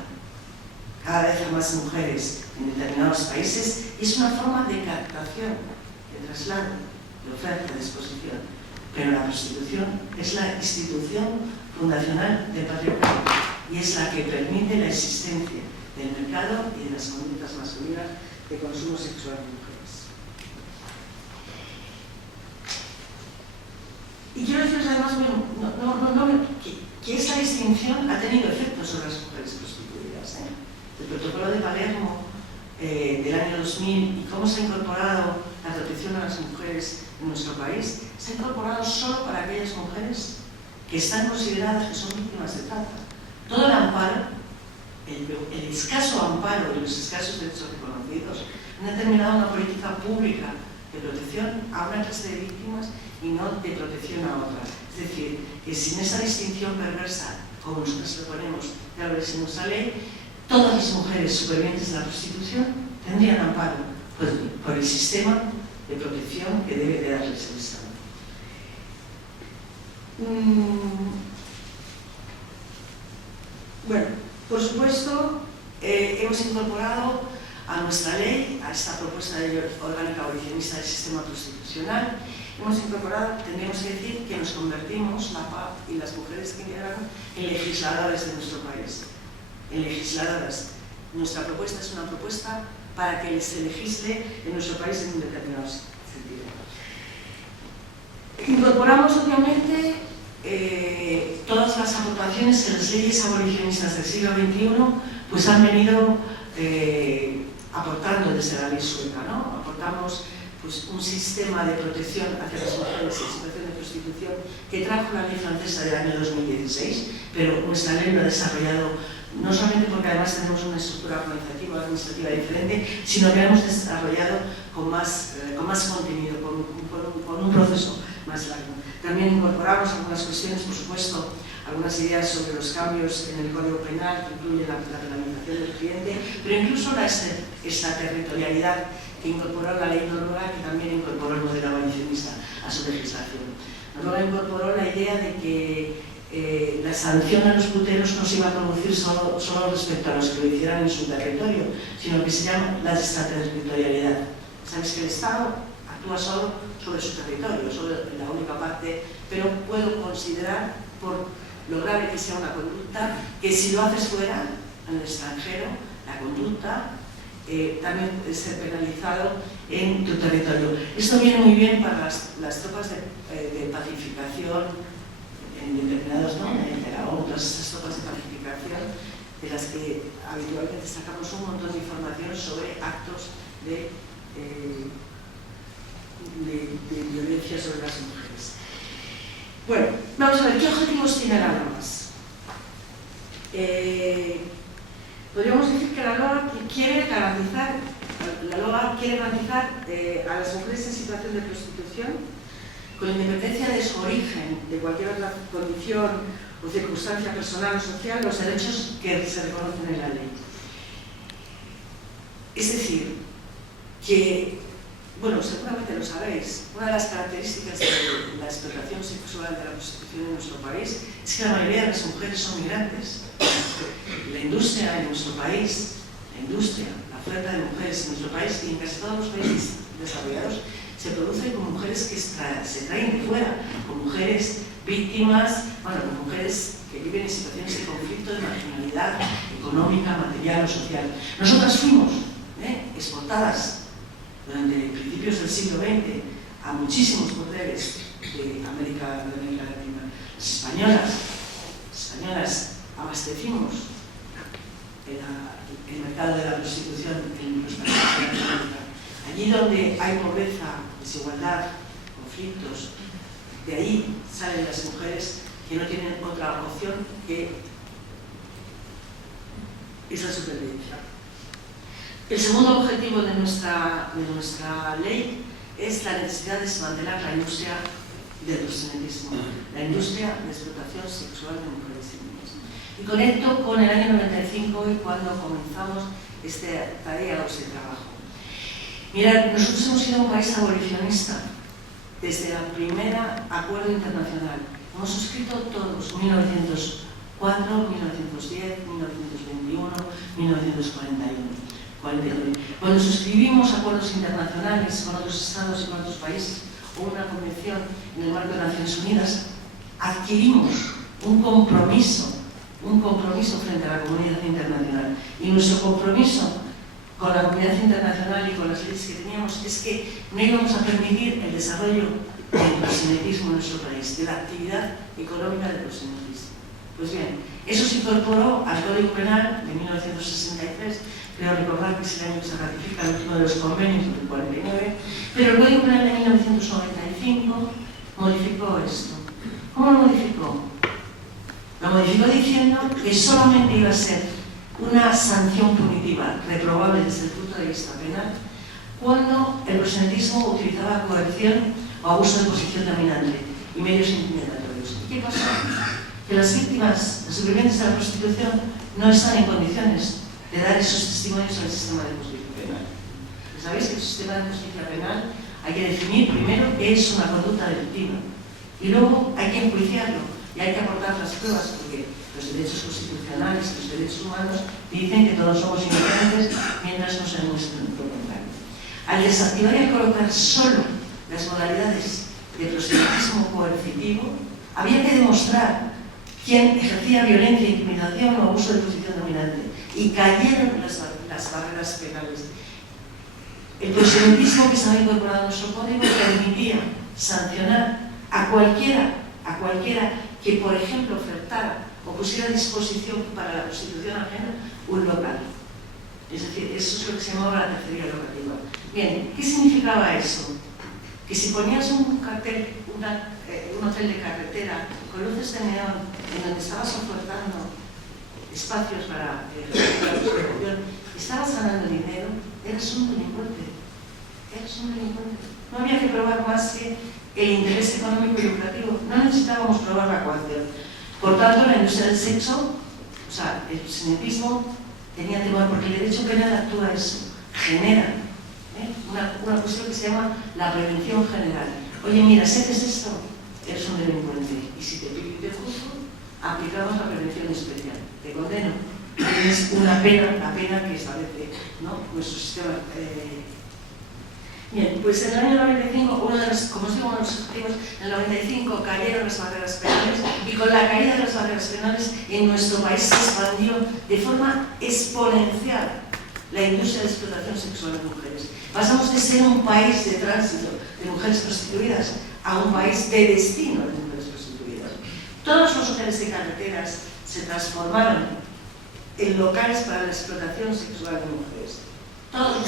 cada vez a más mujeres en determinados países y es una forma de captación, de traslado, de oferta, de exposición. Pero la prostitución es la institución fundacional del patriarcado y es la que permite la existencia del mercado y de las conductas masculinas de consumo sexual de mujeres. Y quiero decirles además que esta distinción ha tenido efectos sobre las mujeres prostituidas. El protocolo de Palermo del año 2000 y cómo se ha incorporado la protección a las mujeres en nuestro país, se ha incorporado solo para aquellas mujeres que están consideradas que son víctimas de trata. Todo el amparo, el escaso amparo y los escasos derechos reconocidos han determinado una política pública de protección a una clase de víctimas y no de protección a otra. Es decir, que sin esa distinción perversa, como nosotros lo ponemos ya lo en nuestra ley, todas las mujeres supervivientes de la prostitución tendrían amparo por el sistema de protección que debe de darles el Estado. Bueno, por supuesto, hemos incorporado a nuestra ley, a esta propuesta de ley orgánica abolicionista del sistema prostitucional, hemos incorporado, tendríamos que decir, que nos convertimos, la PAP y las mujeres que integran, en legisladoras de nuestro país. En legisladoras. Nuestra propuesta es una propuesta para que se legisle en nuestro país en un determinado sentido. Incorporamos, obviamente, todas las aportaciones que las leyes abolicionistas del siglo XXI pues, han venido aportando desde la ley sueca, ¿no? Aportamos pues, un sistema de protección hacia las mujeres en situación de prostitución que trajo la ley francesa del año 2016, pero nuestra ley lo ha desarrollado no solamente porque además tenemos una estructura organizativa, administrativa diferente, sino que la hemos desarrollado con más contenido, con un proceso más largo. También incorporamos algunas cuestiones, por supuesto, algunas ideas sobre los cambios en el Código Penal que incluyen la penalización del cliente, pero incluso la extraterritorialidad que incorporó la ley noruega, que también incorporó el modelo abolicionista a su legislación. Noruega incorporó la idea de que la sanción a los puteros no se iba a producir solo respecto a los que lo hicieran en su territorio, sino que se llama la extraterritorialidad. Sabes que el Estado actúa solo sobre su territorio, solo en la única parte, pero puedo considerar, por lo grave que sea una conducta, que si lo haces fuera, en el extranjero, la conducta también puede ser penalizado en tu territorio. Esto viene muy bien para las tropas de pacificación en determinados, ¿no? De la ONU, todas estas tropas de pacificación, de las que habitualmente sacamos un montón de información sobre actos de violencia sobre las mujeres. Bueno, vamos a ver, ¿qué objetivos tiene la LOAS? Podríamos decir que la LOA quiere garantizar a las mujeres en situación de prostitución, con independencia de su origen, de cualquier otra condición o circunstancia personal o social, los derechos que se reconocen en la ley. Es decir, que, bueno, seguramente lo sabéis, una de las características de la explotación sexual de la prostitución en nuestro país es que la mayoría de las mujeres son migrantes. La industria en nuestro país, la oferta de mujeres en nuestro país y en casi todos los países desarrollados, se produce con mujeres que se traen de fuera, con mujeres víctimas, bueno, con mujeres que viven en situaciones de conflicto, de marginalidad económica, material o social. Nosotras fuimos exportadas durante principios del siglo XX a muchísimos bordeles de América Latina. Las españolas abastecimos el mercado de la prostitución en los países de Latinoamérica. Allí donde hay pobreza, desigualdad, conflictos, de ahí salen las mujeres que no tienen otra opción que esa supervivencia. El segundo objetivo de nuestra ley es la necesidad de desmantelar la industria del proxenetismo, la industria de explotación sexual de mujeres y niñas. Y conecto con el año 95 y cuando comenzamos esta tarea o este trabajo. Mirad, nosotros hemos sido un país abolicionista desde el primer acuerdo internacional Hemos suscrito todos, 1904, 1910, 1921, 1941. Cuando suscribimos acuerdos internacionales con otros estados y con otros países o una convención en el marco de Naciones Unidas, adquirimos un compromiso frente a la comunidad internacional. Y nuestro compromiso con la comunidad internacional y con las leyes que teníamos es que no íbamos a permitir el desarrollo del proxenetismo en nuestro país, de la actividad económica del proxenetismo. Pues bien, eso se incorporó al Código Penal de 1963, creo recordar que es el año que se ratifica el último de los convenios del 49, pero el Código Penal de 1995 modificó esto. ¿Cómo lo modificó? Lo modificó diciendo que solamente iba a ser una sanción punitiva reprobable desde el punto de vista penal cuando el proxenetismo utilizaba coerción o abuso de posición dominante y medios intimidatorios. ¿Y qué pasó? Que las víctimas, los supervivientes de la prostitución, no están en condiciones de dar esos testimonios al sistema de justicia penal. ¿Sabéis que el sistema de justicia penal hay que definir primero qué es una conducta delictiva y luego hay que enjuiciarlo y hay que aportar las pruebas porque los derechos constitucionales y los derechos humanos dicen que todos somos inocentes mientras no se demuestre lo contrario? Al desactivar y colocar solo las modalidades de proxenetismo coercitivo, había que demostrar quién ejercía violencia, intimidación o abuso de posición dominante y cayeron las barreras penales. El proxenetismo que estaba incorporado a nuestro código permitía sancionar a cualquiera que, por ejemplo, ofertara o pusiera a disposición para la prostitución ajena un local. Es decir, eso es lo que se llamaba la tercería locativa. Bien, ¿qué significaba eso? Que si ponías un cartel, un hotel de carretera con luces de neón en donde estabas ofertando espacios para ejercer la prostitución, estabas ganando dinero, eres un delincuente. No había que probar más que el interés económico y lucrativo. No necesitábamos probar la coacción. Por tanto, la industria del sexo, o sea, el proxenetismo, tenía temor porque el derecho penal actúa eso, genera una cuestión que se llama la prevención general. Oye, mira, si haces esto, eres un delincuente. Y si te pido y te juzgo, aplicamos la prevención especial. Te condeno. Tienes una pena, la pena que establece, ¿no?, nuestro sistema. Bien, pues en el año 95, como os digo, uno de los objetivos, en el 95 cayeron las barreras penales y con la caída de las barreras penales en nuestro país se expandió de forma exponencial la industria de explotación sexual de mujeres. Pasamos de ser un país de tránsito de mujeres prostituidas a un país de destino de mujeres prostituidas. Todos los hoteles de carreteras se transformaron en locales para la explotación sexual de mujeres. Todos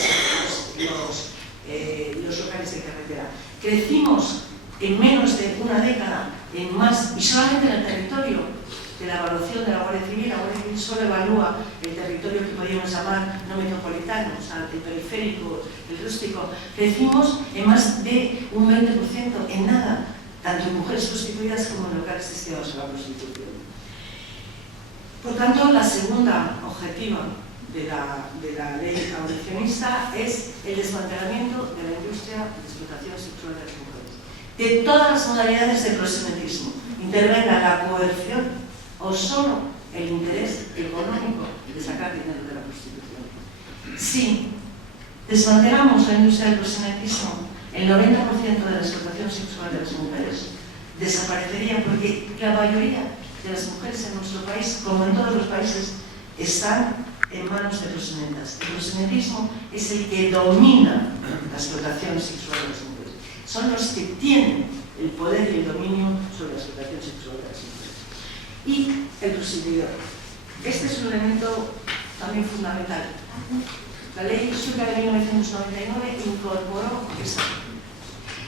los locales de carretera. Crecimos en menos de una década en más, y solamente en el territorio de la evaluación de la Guardia Civil. La Guardia Civil solo evalúa el territorio que podríamos llamar no metropolitano, o sea, el periférico, el rústico. Crecimos en más de un 20% en nada, tanto en mujeres prostituidas como en locales destinados a la prostitución. Por tanto, la segunda objetiva de la ley abolicionista es el desmantelamiento de la industria de explotación sexual de las mujeres. De todas las modalidades de proxenetismo, intervenga la coerción o solo el interés económico de sacar dinero de la prostitución. Si desmantelamos la industria del proxenetismo, el 90% de la explotación sexual de las mujeres desaparecería porque la mayoría de las mujeres en nuestro país, como en todos los países, están en manos de proxenetas. El proxenetismo es el que domina la explotación sexual de las mujeres. Son los que tienen el poder y el dominio sobre la explotación sexual de las mujeres. Y el prostituidor. Este es un elemento también fundamental. La ley sueca de 1999 incorporó esa.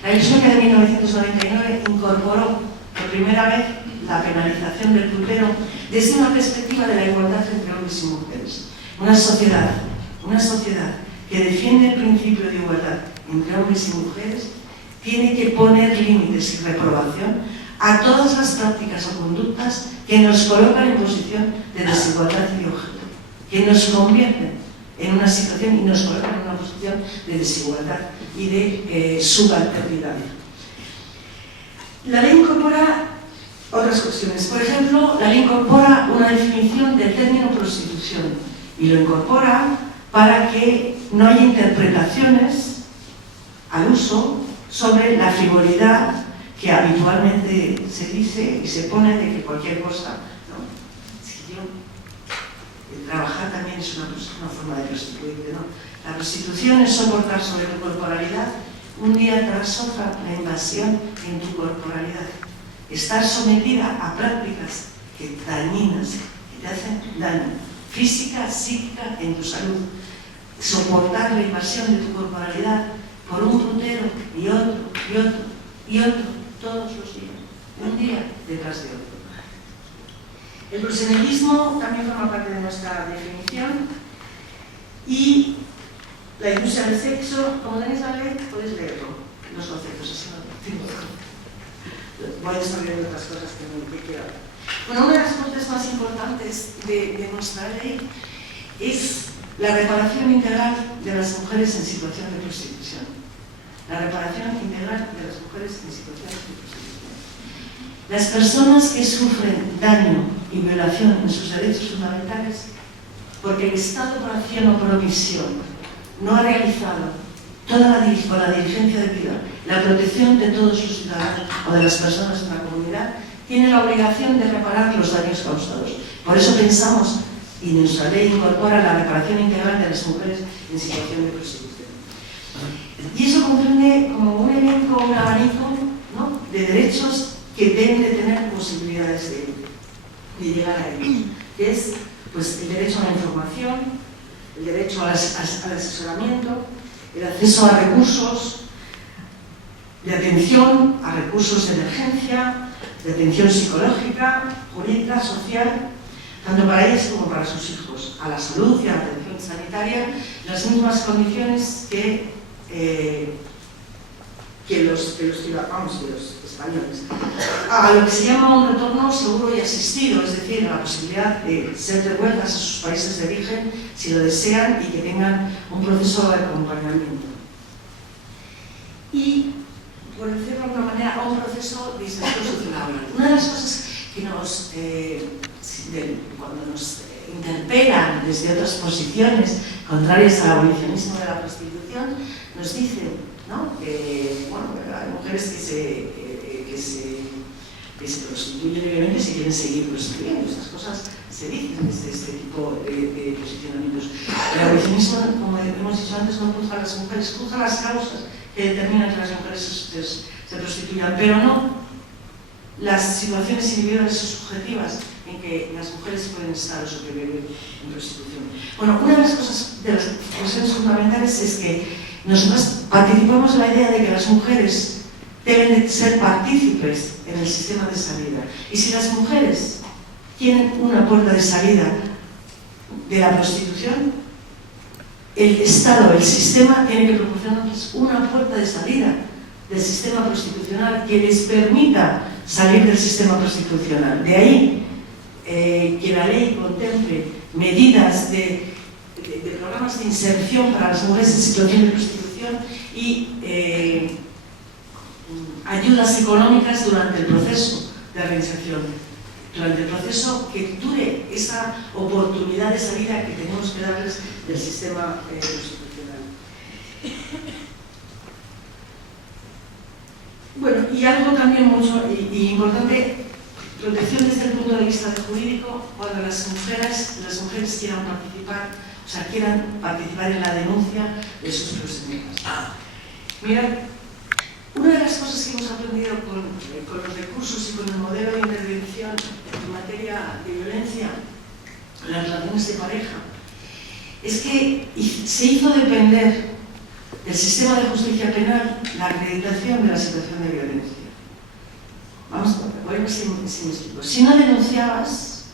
La ley sueca de 1999 incorporó por primera vez la penalización del putero desde una perspectiva de la igualdad entre hombres y mujeres. Una sociedad que defiende el principio de igualdad entre hombres y mujeres tiene que poner límites y reprobación a todas las prácticas o conductas que nos colocan en posición de desigualdad y objeto, que nos convierten en una situación y nos colocan en una posición de desigualdad y de subalternidad. La ley incorpora Otras cuestiones. Por ejemplo, la ley incorpora una definición del término prostitución y lo incorpora para que no haya interpretaciones al uso sobre la frivolidad que habitualmente se dice y se pone de que cualquier cosa, ¿no? Si yo, trabajar también es una forma de prostituirte, ¿no? La prostitución es soportar sobre tu corporalidad un día tras otro la invasión en tu corporalidad. Estar sometida a prácticas dañinas, que te hacen daño, física, psíquica, en tu salud. Soportar la invasión de tu corporalidad por un puntero y otro, y otro, y otro, todos los días, un día detrás de otro. El proxenetismo también forma parte de nuestra definición y la industria del sexo, como tenéis la ley, podéis leerlo, los conceptos, así no tengo. Voy a estar viendo otras cosas que quiero hablar. Bueno, una de las partes más importantes de nuestra ley es la reparación integral de las mujeres en situación de prostitución. La reparación integral de las mujeres en situación de prostitución. Las personas que sufren daño y violación en sus derechos fundamentales porque el Estado por acción o por omisión no ha realizado con la diligencia debida la protección de todos los ciudadanos o de las personas de la comunidad, tiene la obligación de reparar los daños causados. Por eso pensamos, y nuestra ley incorpora la reparación integral de las mujeres en situación de prostitución. Y eso comprende como un elenco, un abanico, ¿no?, de derechos que deben de tener posibilidades de llegar a ellos, que es pues, el derecho a la información, el derecho al asesoramiento, el acceso a recursos de atención, a recursos de emergencia, de atención psicológica, jurídica, social, tanto para ellas como para sus hijos, a la salud y a la atención sanitaria, las mismas condiciones que los ciudadanos, que los españoles. A lo que se llama un retorno seguro y asistido, es decir, la posibilidad de ser devueltas a sus países de origen si lo desean y que tengan un proceso de acompañamiento. Y, por decirlo de alguna manera, un proceso de inserción sociolaboral. Una de las cosas que cuando nos interpelan desde otras posiciones contrarias al abolicionismo de la prostitución, nos dicen, ¿no?, que hay mujeres que se prostituyen libremente si quieren seguir prostituyendo. Estas cosas se dicen desde este tipo de posicionamientos. El abolicionismo, como hemos dicho antes, no juzga a las mujeres, juzga las causas que determinan que las mujeres se prostituyan, pero no las situaciones individuales o subjetivas en que las mujeres pueden estar o sobrevivir en prostitución. Bueno, una de las cosas, de las cuestiones fundamentales es que nosotros participamos en la idea de que las mujeres deben de ser partícipes en el sistema de salida. Y si las mujeres tienen una puerta de salida de la prostitución, el Estado, el sistema, tiene que proporcionarles una puerta de salida del sistema prostitucional que les permita salir del sistema prostitucional. De ahí que la ley contemple medidas de programas de inserción para las mujeres en situación de prostitución y ayudas económicas durante el proceso de reinserción, durante el proceso que dure esa oportunidad de salida que tenemos que darles del sistema prostitucional. Bueno, y algo también mucho y importante, protección desde el punto de vista jurídico, cuando las mujeres quieran participar, o sea, quieran participar en la denuncia de sus proxenetas. Mirad, una de las cosas que hemos aprendido con los recursos y con el modelo de intervención en materia de violencia en las relaciones de pareja es que se hizo depender del sistema de justicia penal la acreditación de la situación de violencia. Vamos a ver si me explico. Si no denunciabas,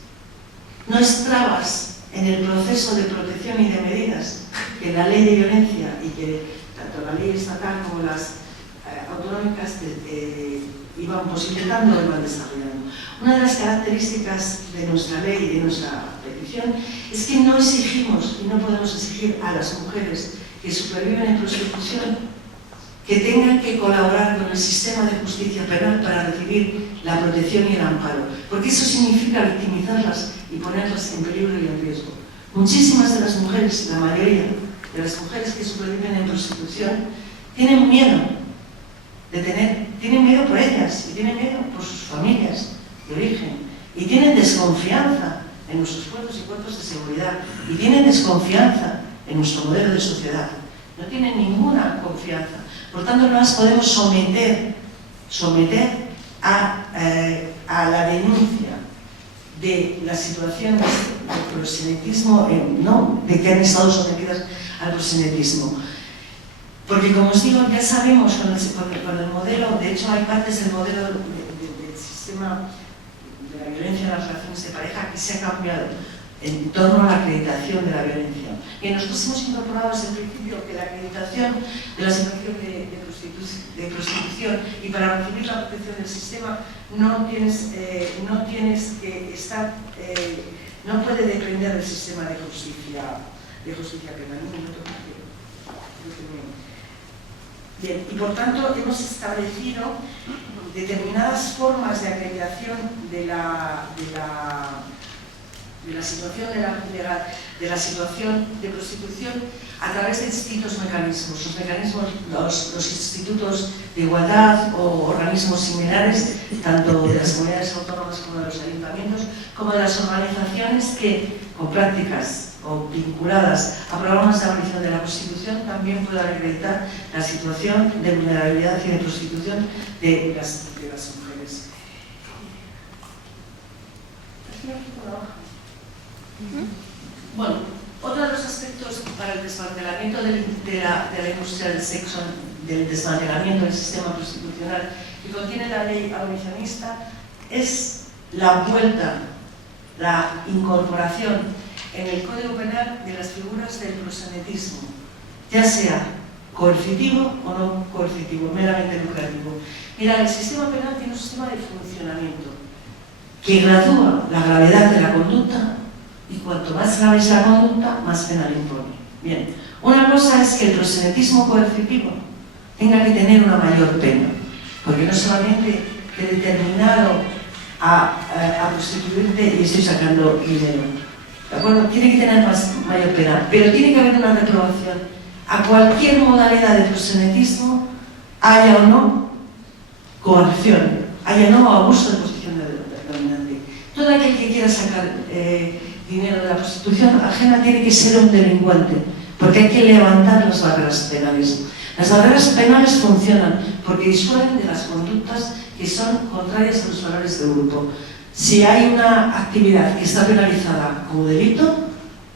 no estabas en el proceso de protección y de medidas que la ley de violencia y que tanto la ley estatal como las autonómicas iban posibilitando o iban desarrollando. Una de las características de nuestra ley y de nuestra petición es que no exigimos y no podemos exigir a las mujeres que superviven en prostitución que tengan que colaborar con el sistema de justicia penal para recibir la protección y el amparo, porque eso significa victimizarlas y ponerlas en peligro y en riesgo. Muchísimas de las mujeres, la mayoría de las mujeres que sobreviven en prostitución, tienen miedo tienen miedo por ellas, y tienen miedo por sus familias de origen, y tienen desconfianza en nuestros cuerpos y cuerpos de seguridad, y tienen desconfianza en nuestro modelo de sociedad. No tienen ninguna confianza. Por tanto, no las podemos someter a la denuncia de las situaciones del proxenetismo, no, de que han estado sometidas al proxenetismo. Porque, como os digo, ya sabemos con el modelo, de hecho hay partes del modelo del sistema de la violencia en las relaciones de pareja que se ha cambiado en torno a la acreditación de la violencia. Y nosotros hemos incorporado desde el principio que la acreditación de la situación de prostitución y para recibir la protección del sistema no tienes que estar, no puede depender del sistema de justicia penal. Bien, y por tanto hemos establecido determinadas formas de acreditación de la situación de la situación de prostitución a través de distintos mecanismos. Los institutos de igualdad o organismos similares, tanto de las comunidades autónomas como de los ayuntamientos, como de las organizaciones que, con prácticas o vinculadas a programas de abolición de la prostitución, también puedan acreditar la situación de vulnerabilidad y de prostitución de las mujeres. Bueno, otro de los aspectos para el desmantelamiento de la industria del sexo, del desmantelamiento del sistema prostitucional que contiene la ley abolicionista, es la vuelta, la incorporación en el Código Penal de las figuras del proxenetismo, ya sea coercitivo o no coercitivo, meramente lucrativo. Mira, el sistema penal tiene un sistema de funcionamiento que gradúa la gravedad de la conducta y cuanto más grave es la conducta, más pena le impone. Bien, una cosa es que el proxenetismo coercitivo tenga que tener una mayor pena, porque no solamente he determinado a prostituirte y estoy sacando dinero. ¿De acuerdo? Tiene que tener mayor pena, pero tiene que haber una reprobación a cualquier modalidad de proxenetismo, haya o no coacción, haya o no abuso de posición dominante. Todo aquel que quiera sacar dinero de la prostitución ajena tiene que ser un delincuente, porque hay que levantar las barreras penales. Las barreras penales funcionan porque disuelven de las conductas que son contrarias a los valores del grupo. Si hay una actividad que está penalizada como delito,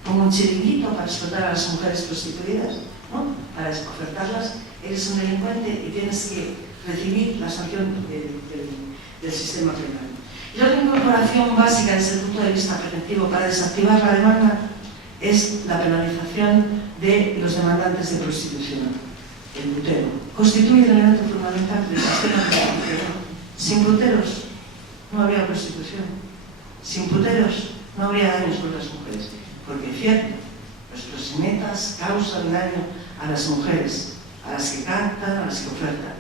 como un chiringuito para explotar a las mujeres prostituidas, ¿no? Para ofertarlas, eres un delincuente y tienes que recibir la sanción del sistema penal. Y la otra incorporación básica desde el punto de vista preventivo para desactivar la demanda es la penalización de los demandantes de prostitución. El putero constituye el elemento fundamental del sistema penal. Sin puteros no habría prostitución. Sin puteros no habría daños por las mujeres. Porque es cierto, los proxenetas causan daño a las mujeres, a las que cantan, a las que ofertan.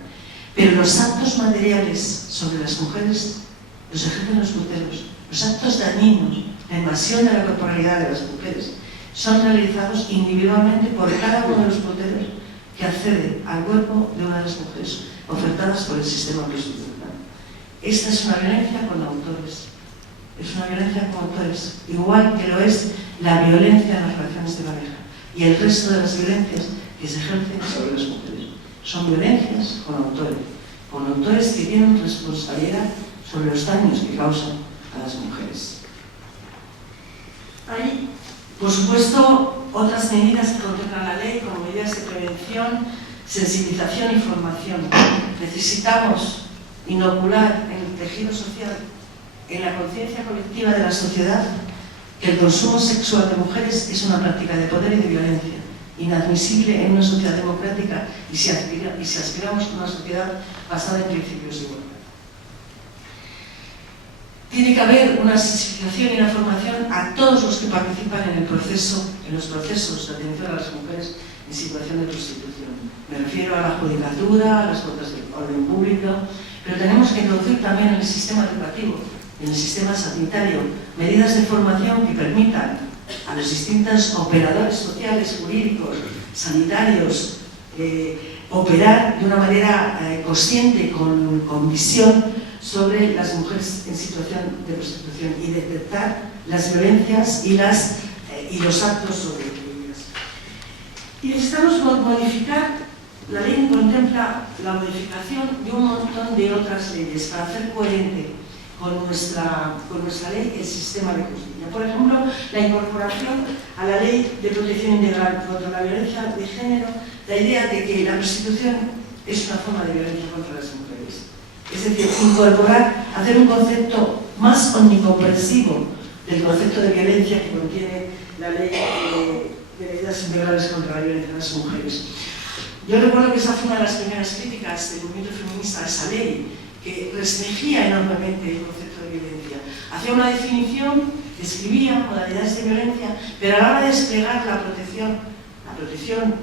Pero los actos materiales sobre las mujeres los ejercen los puteros. Los actos dañinos, la invasión de la corporalidad de las mujeres, son realizados individualmente por cada uno de los puteros que accede al cuerpo de una de las mujeres ofertadas por el sistema prostitucional. Esta es una violencia con autores. Es una violencia con autores, igual que lo es la violencia en las relaciones de pareja y el resto de las violencias que se ejercen sobre las mujeres. Son violencias con autores que tienen responsabilidad sobre los daños que causan a las mujeres. Hay, por supuesto, otras medidas que contempla la ley, como medidas de prevención, sensibilización y formación. Necesitamos inocular en el tejido social, en la conciencia colectiva de la sociedad, que el consumo sexual de mujeres es una práctica de poder y de violencia, inadmisible en una sociedad democrática y si aspiramos a una sociedad basada en principios de igualdad. tiene que haber una sensibilización y una formación a todos los que participan en los procesos de atención a las mujeres en situación de prostitución. Me refiero a la judicatura, a las cuotas de orden público, pero tenemos que introducir también en el sistema educativo, en el sistema sanitario, medidas de formación que permitan a los distintos operadores sociales, jurídicos, sanitarios, operar de una manera consciente, con visión sobre las mujeres en situación de prostitución y detectar las violencias y los actos sobre ellas. Y necesitamos modificar, la ley contempla la modificación de un montón de otras leyes para hacer coherente con nuestra ley el sistema de justicia. Por ejemplo, la incorporación a la ley de protección integral contra la violencia de género, la idea de que la prostitución es una forma de violencia contra las mujeres. Es decir, incorporar, hacer un concepto más omnicomprensivo del concepto de violencia que contiene la ley de medidas integrales contra la violencia de las mujeres. Yo recuerdo que esa fue una de las primeras críticas del movimiento feminista a esa ley, que restringía enormemente el concepto de violencia. Hacía una definición, describía modalidades de violencia, pero a la hora de desplegar la protección,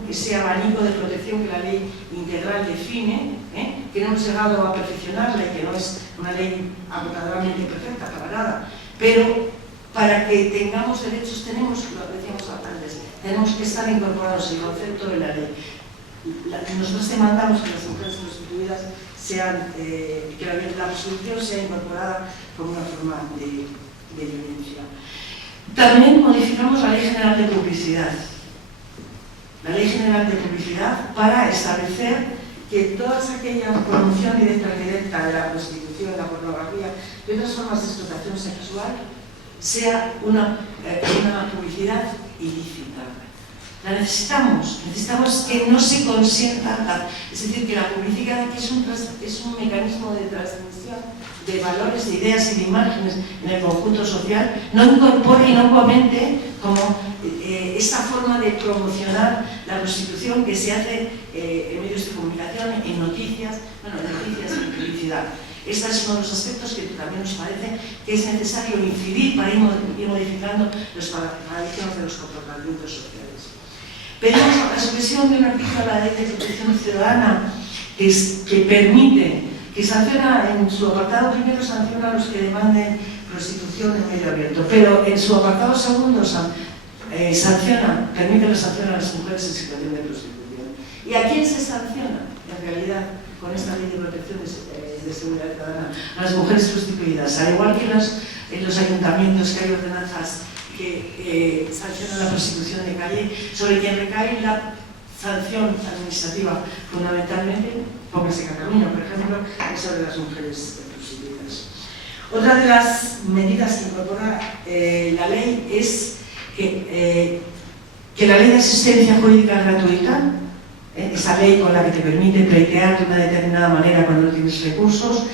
ese abanico de protección que la ley integral define, que no hemos llegado a perfeccionarla y que no es una ley agotadoramente perfecta para nada, pero para que tengamos derechos tenemos, lo decíamos antes, tenemos que estar incorporados en el concepto de la ley. Nosotros demandamos que las mujeres prostituidas que la prostitución sea incorporada como una forma de violencia. También modificamos la Ley General de Publicidad. La Ley General de Publicidad para establecer que toda aquella promoción directa o indirecta de la prostitución, la pornografía y otras formas de explotación sexual sea una publicidad ilícita. La necesitamos que no se consienta, es decir, que la publicidad aquí es un mecanismo de transmisión de valores, de ideas y de imágenes en el conjunto social, no incorpore y no comente como esta forma de promocionar la prostitución que se hace en medios de comunicación, en noticias y en publicidad. Este es uno de los aspectos que también nos parece que es necesario incidir para ir modificando los paradigmas de los comportamientos sociales. Pedimos la supresión de un artículo de la Ley de Protección Ciudadana que permite, que sanciona, en su apartado primero sanciona a los que demanden prostitución en medio abierto, pero en su apartado segundo permite la sanción a las mujeres en situación de prostitución. ¿Y a quién se sanciona, en realidad, con esta Ley de Protección de Seguridad Ciudadana? A las mujeres prostituidas, al igual que en los ayuntamientos, que hay ordenanzas que sancionan la prostitución de calle, sobre quien recae la sanción administrativa, fundamentalmente, póngase Cataluña, por ejemplo, es sobre las mujeres prostituidas. Otra de las medidas que incorpora la ley es que la ley de asistencia jurídica gratuita, esa ley con la que te permite pleitear de una determinada manera cuando no tienes recursos,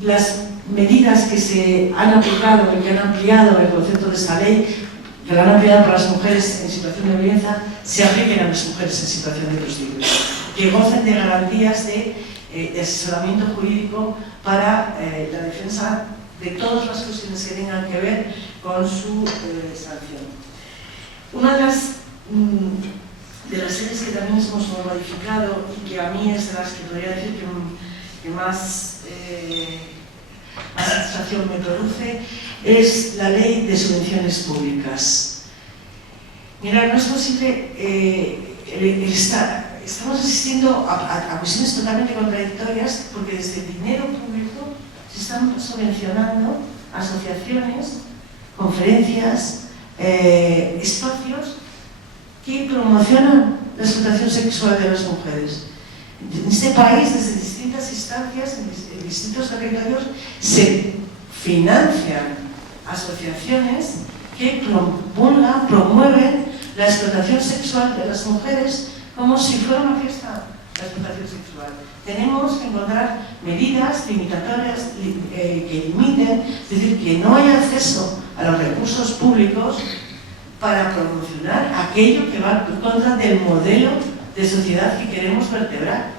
las medidas que se han aplicado y que han ampliado el concepto de esta ley, que la han ampliado para las mujeres en situación de violencia, se apliquen a las mujeres en situación de prostitución, que gocen de garantías de asesoramiento jurídico para la defensa de todas las cuestiones que tengan que ver con su sanción. Una de las series que también hemos modificado y que a mí es de las que podría decir que más satisfacción me produce es la Ley de Subvenciones Públicas. Mirad, no es posible estamos asistiendo a cuestiones totalmente contradictorias porque desde el dinero público se están subvencionando asociaciones, conferencias, espacios que promocionan la explotación sexual de las mujeres. En este país, desde distintas instancias, en distintos territorios, se financian asociaciones que promueven la explotación sexual de las mujeres como si fuera una fiesta, la explotación sexual. Tenemos que encontrar medidas limitatorias que limiten, es decir, que no haya acceso a los recursos públicos para promocionar aquello que va en contra del modelo de sociedad que queremos vertebrar.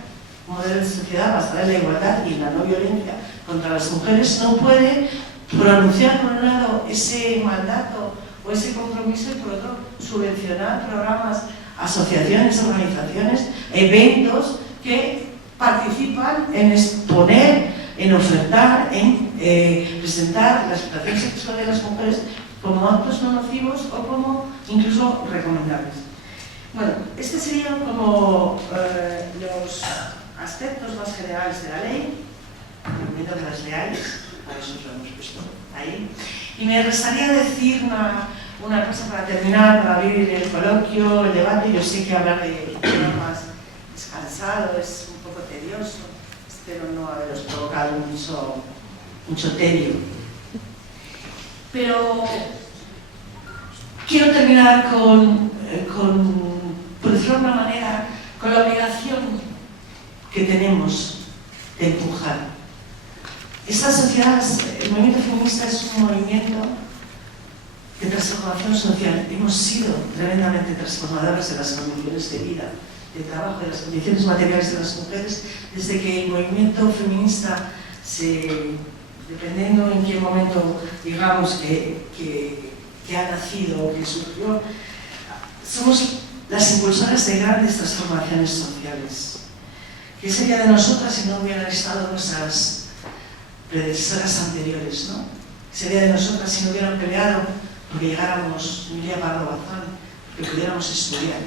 Un modelo de sociedad basado en la igualdad y en la no violencia contra las mujeres no puede por anunciar por un lado ese mandato o ese compromiso y por otro subvencionar programas, asociaciones, organizaciones, eventos que participan en exponer, en ofertar, en presentar la explotación sexual de las mujeres como actos no nocivos o como incluso recomendables. Bueno, estos serían como los aspectos más generales de la ley, entiendo que las leáis, para eso lo hemos puesto ahí. Y me gustaría decir una cosa para terminar, para abrir el coloquio, el debate. Yo sé que hablar de temas es cansado, es un poco tedioso, espero no haberos provocado mucho tedio. Pero quiero terminar por decirlo de alguna manera, con la obligación que tenemos de empujar. Esta sociedad, el movimiento feminista es un movimiento de transformación social. Hemos sido tremendamente transformadoras de las condiciones de vida, de trabajo, de las condiciones materiales de las mujeres, desde que el movimiento feminista dependiendo en qué momento digamos que ha nacido o que surgió, somos las impulsoras de grandes transformaciones sociales. ¿Qué sería de nosotras si no hubieran estado nuestras predecesoras anteriores, ¿no? ¿Qué sería de nosotras si no hubieran peleado porque llegáramos Emilia Pardo Bazán, que pudiéramos estudiar,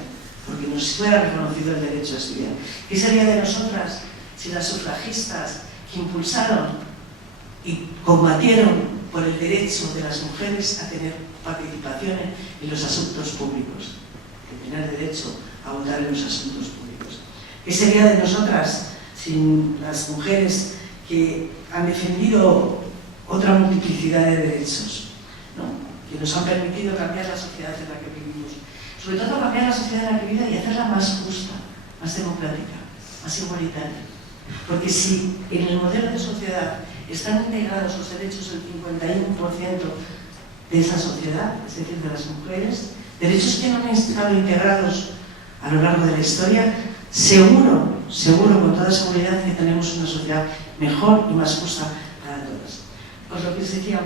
porque nos fuera reconocido el derecho a estudiar? ¿Qué sería de nosotras si las sufragistas que impulsaron y combatieron por el derecho de las mujeres a tener participación en los asuntos públicos, de tener derecho a votar en los asuntos públicos? ¿Qué sería de nosotras sin las mujeres que han defendido otra multiplicidad de derechos, ¿no?, que nos han permitido cambiar la sociedad en la que vivimos? Sobre todo cambiar la sociedad en la que vivimos y hacerla más justa, más democrática, más igualitaria. Porque si en el modelo de sociedad están integrados los derechos del 51% de esa sociedad, es decir, de las mujeres, derechos que no han estado integrados a lo largo de la historia, seguro, con toda seguridad, que tenemos una sociedad mejor y más justa para todas. Pues lo que os decía,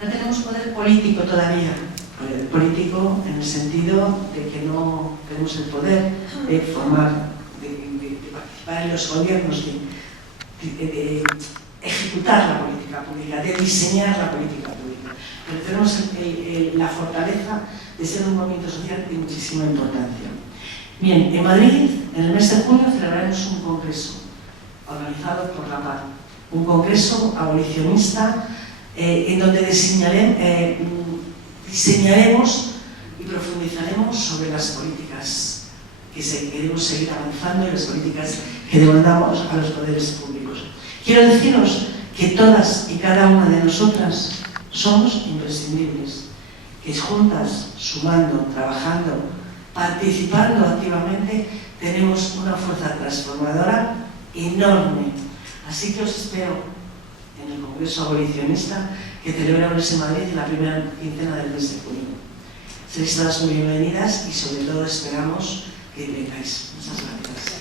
no tenemos poder político todavía, poder político en el sentido de que no tenemos el poder de formar, de participar en los gobiernos, de ejecutar la política pública, de diseñar la política pública. Pero tenemos la fortaleza de ser un movimiento social de muchísima importancia. Bien, en Madrid, en el mes de junio, celebraremos un congreso organizado por la PAD, un congreso abolicionista en donde diseñaremos y profundizaremos sobre las políticas que queremos seguir avanzando y las políticas que demandamos a los poderes públicos. Quiero deciros que todas y cada una de nosotras somos imprescindibles, que juntas, sumando, trabajando, participando activamente, tenemos una fuerza transformadora enorme. Así que os espero en el Congreso Abolicionista que celebramos en Madrid en la primera quincena del mes de junio. Seréis todas muy bienvenidas y sobre todo esperamos que vengáis. Muchas gracias.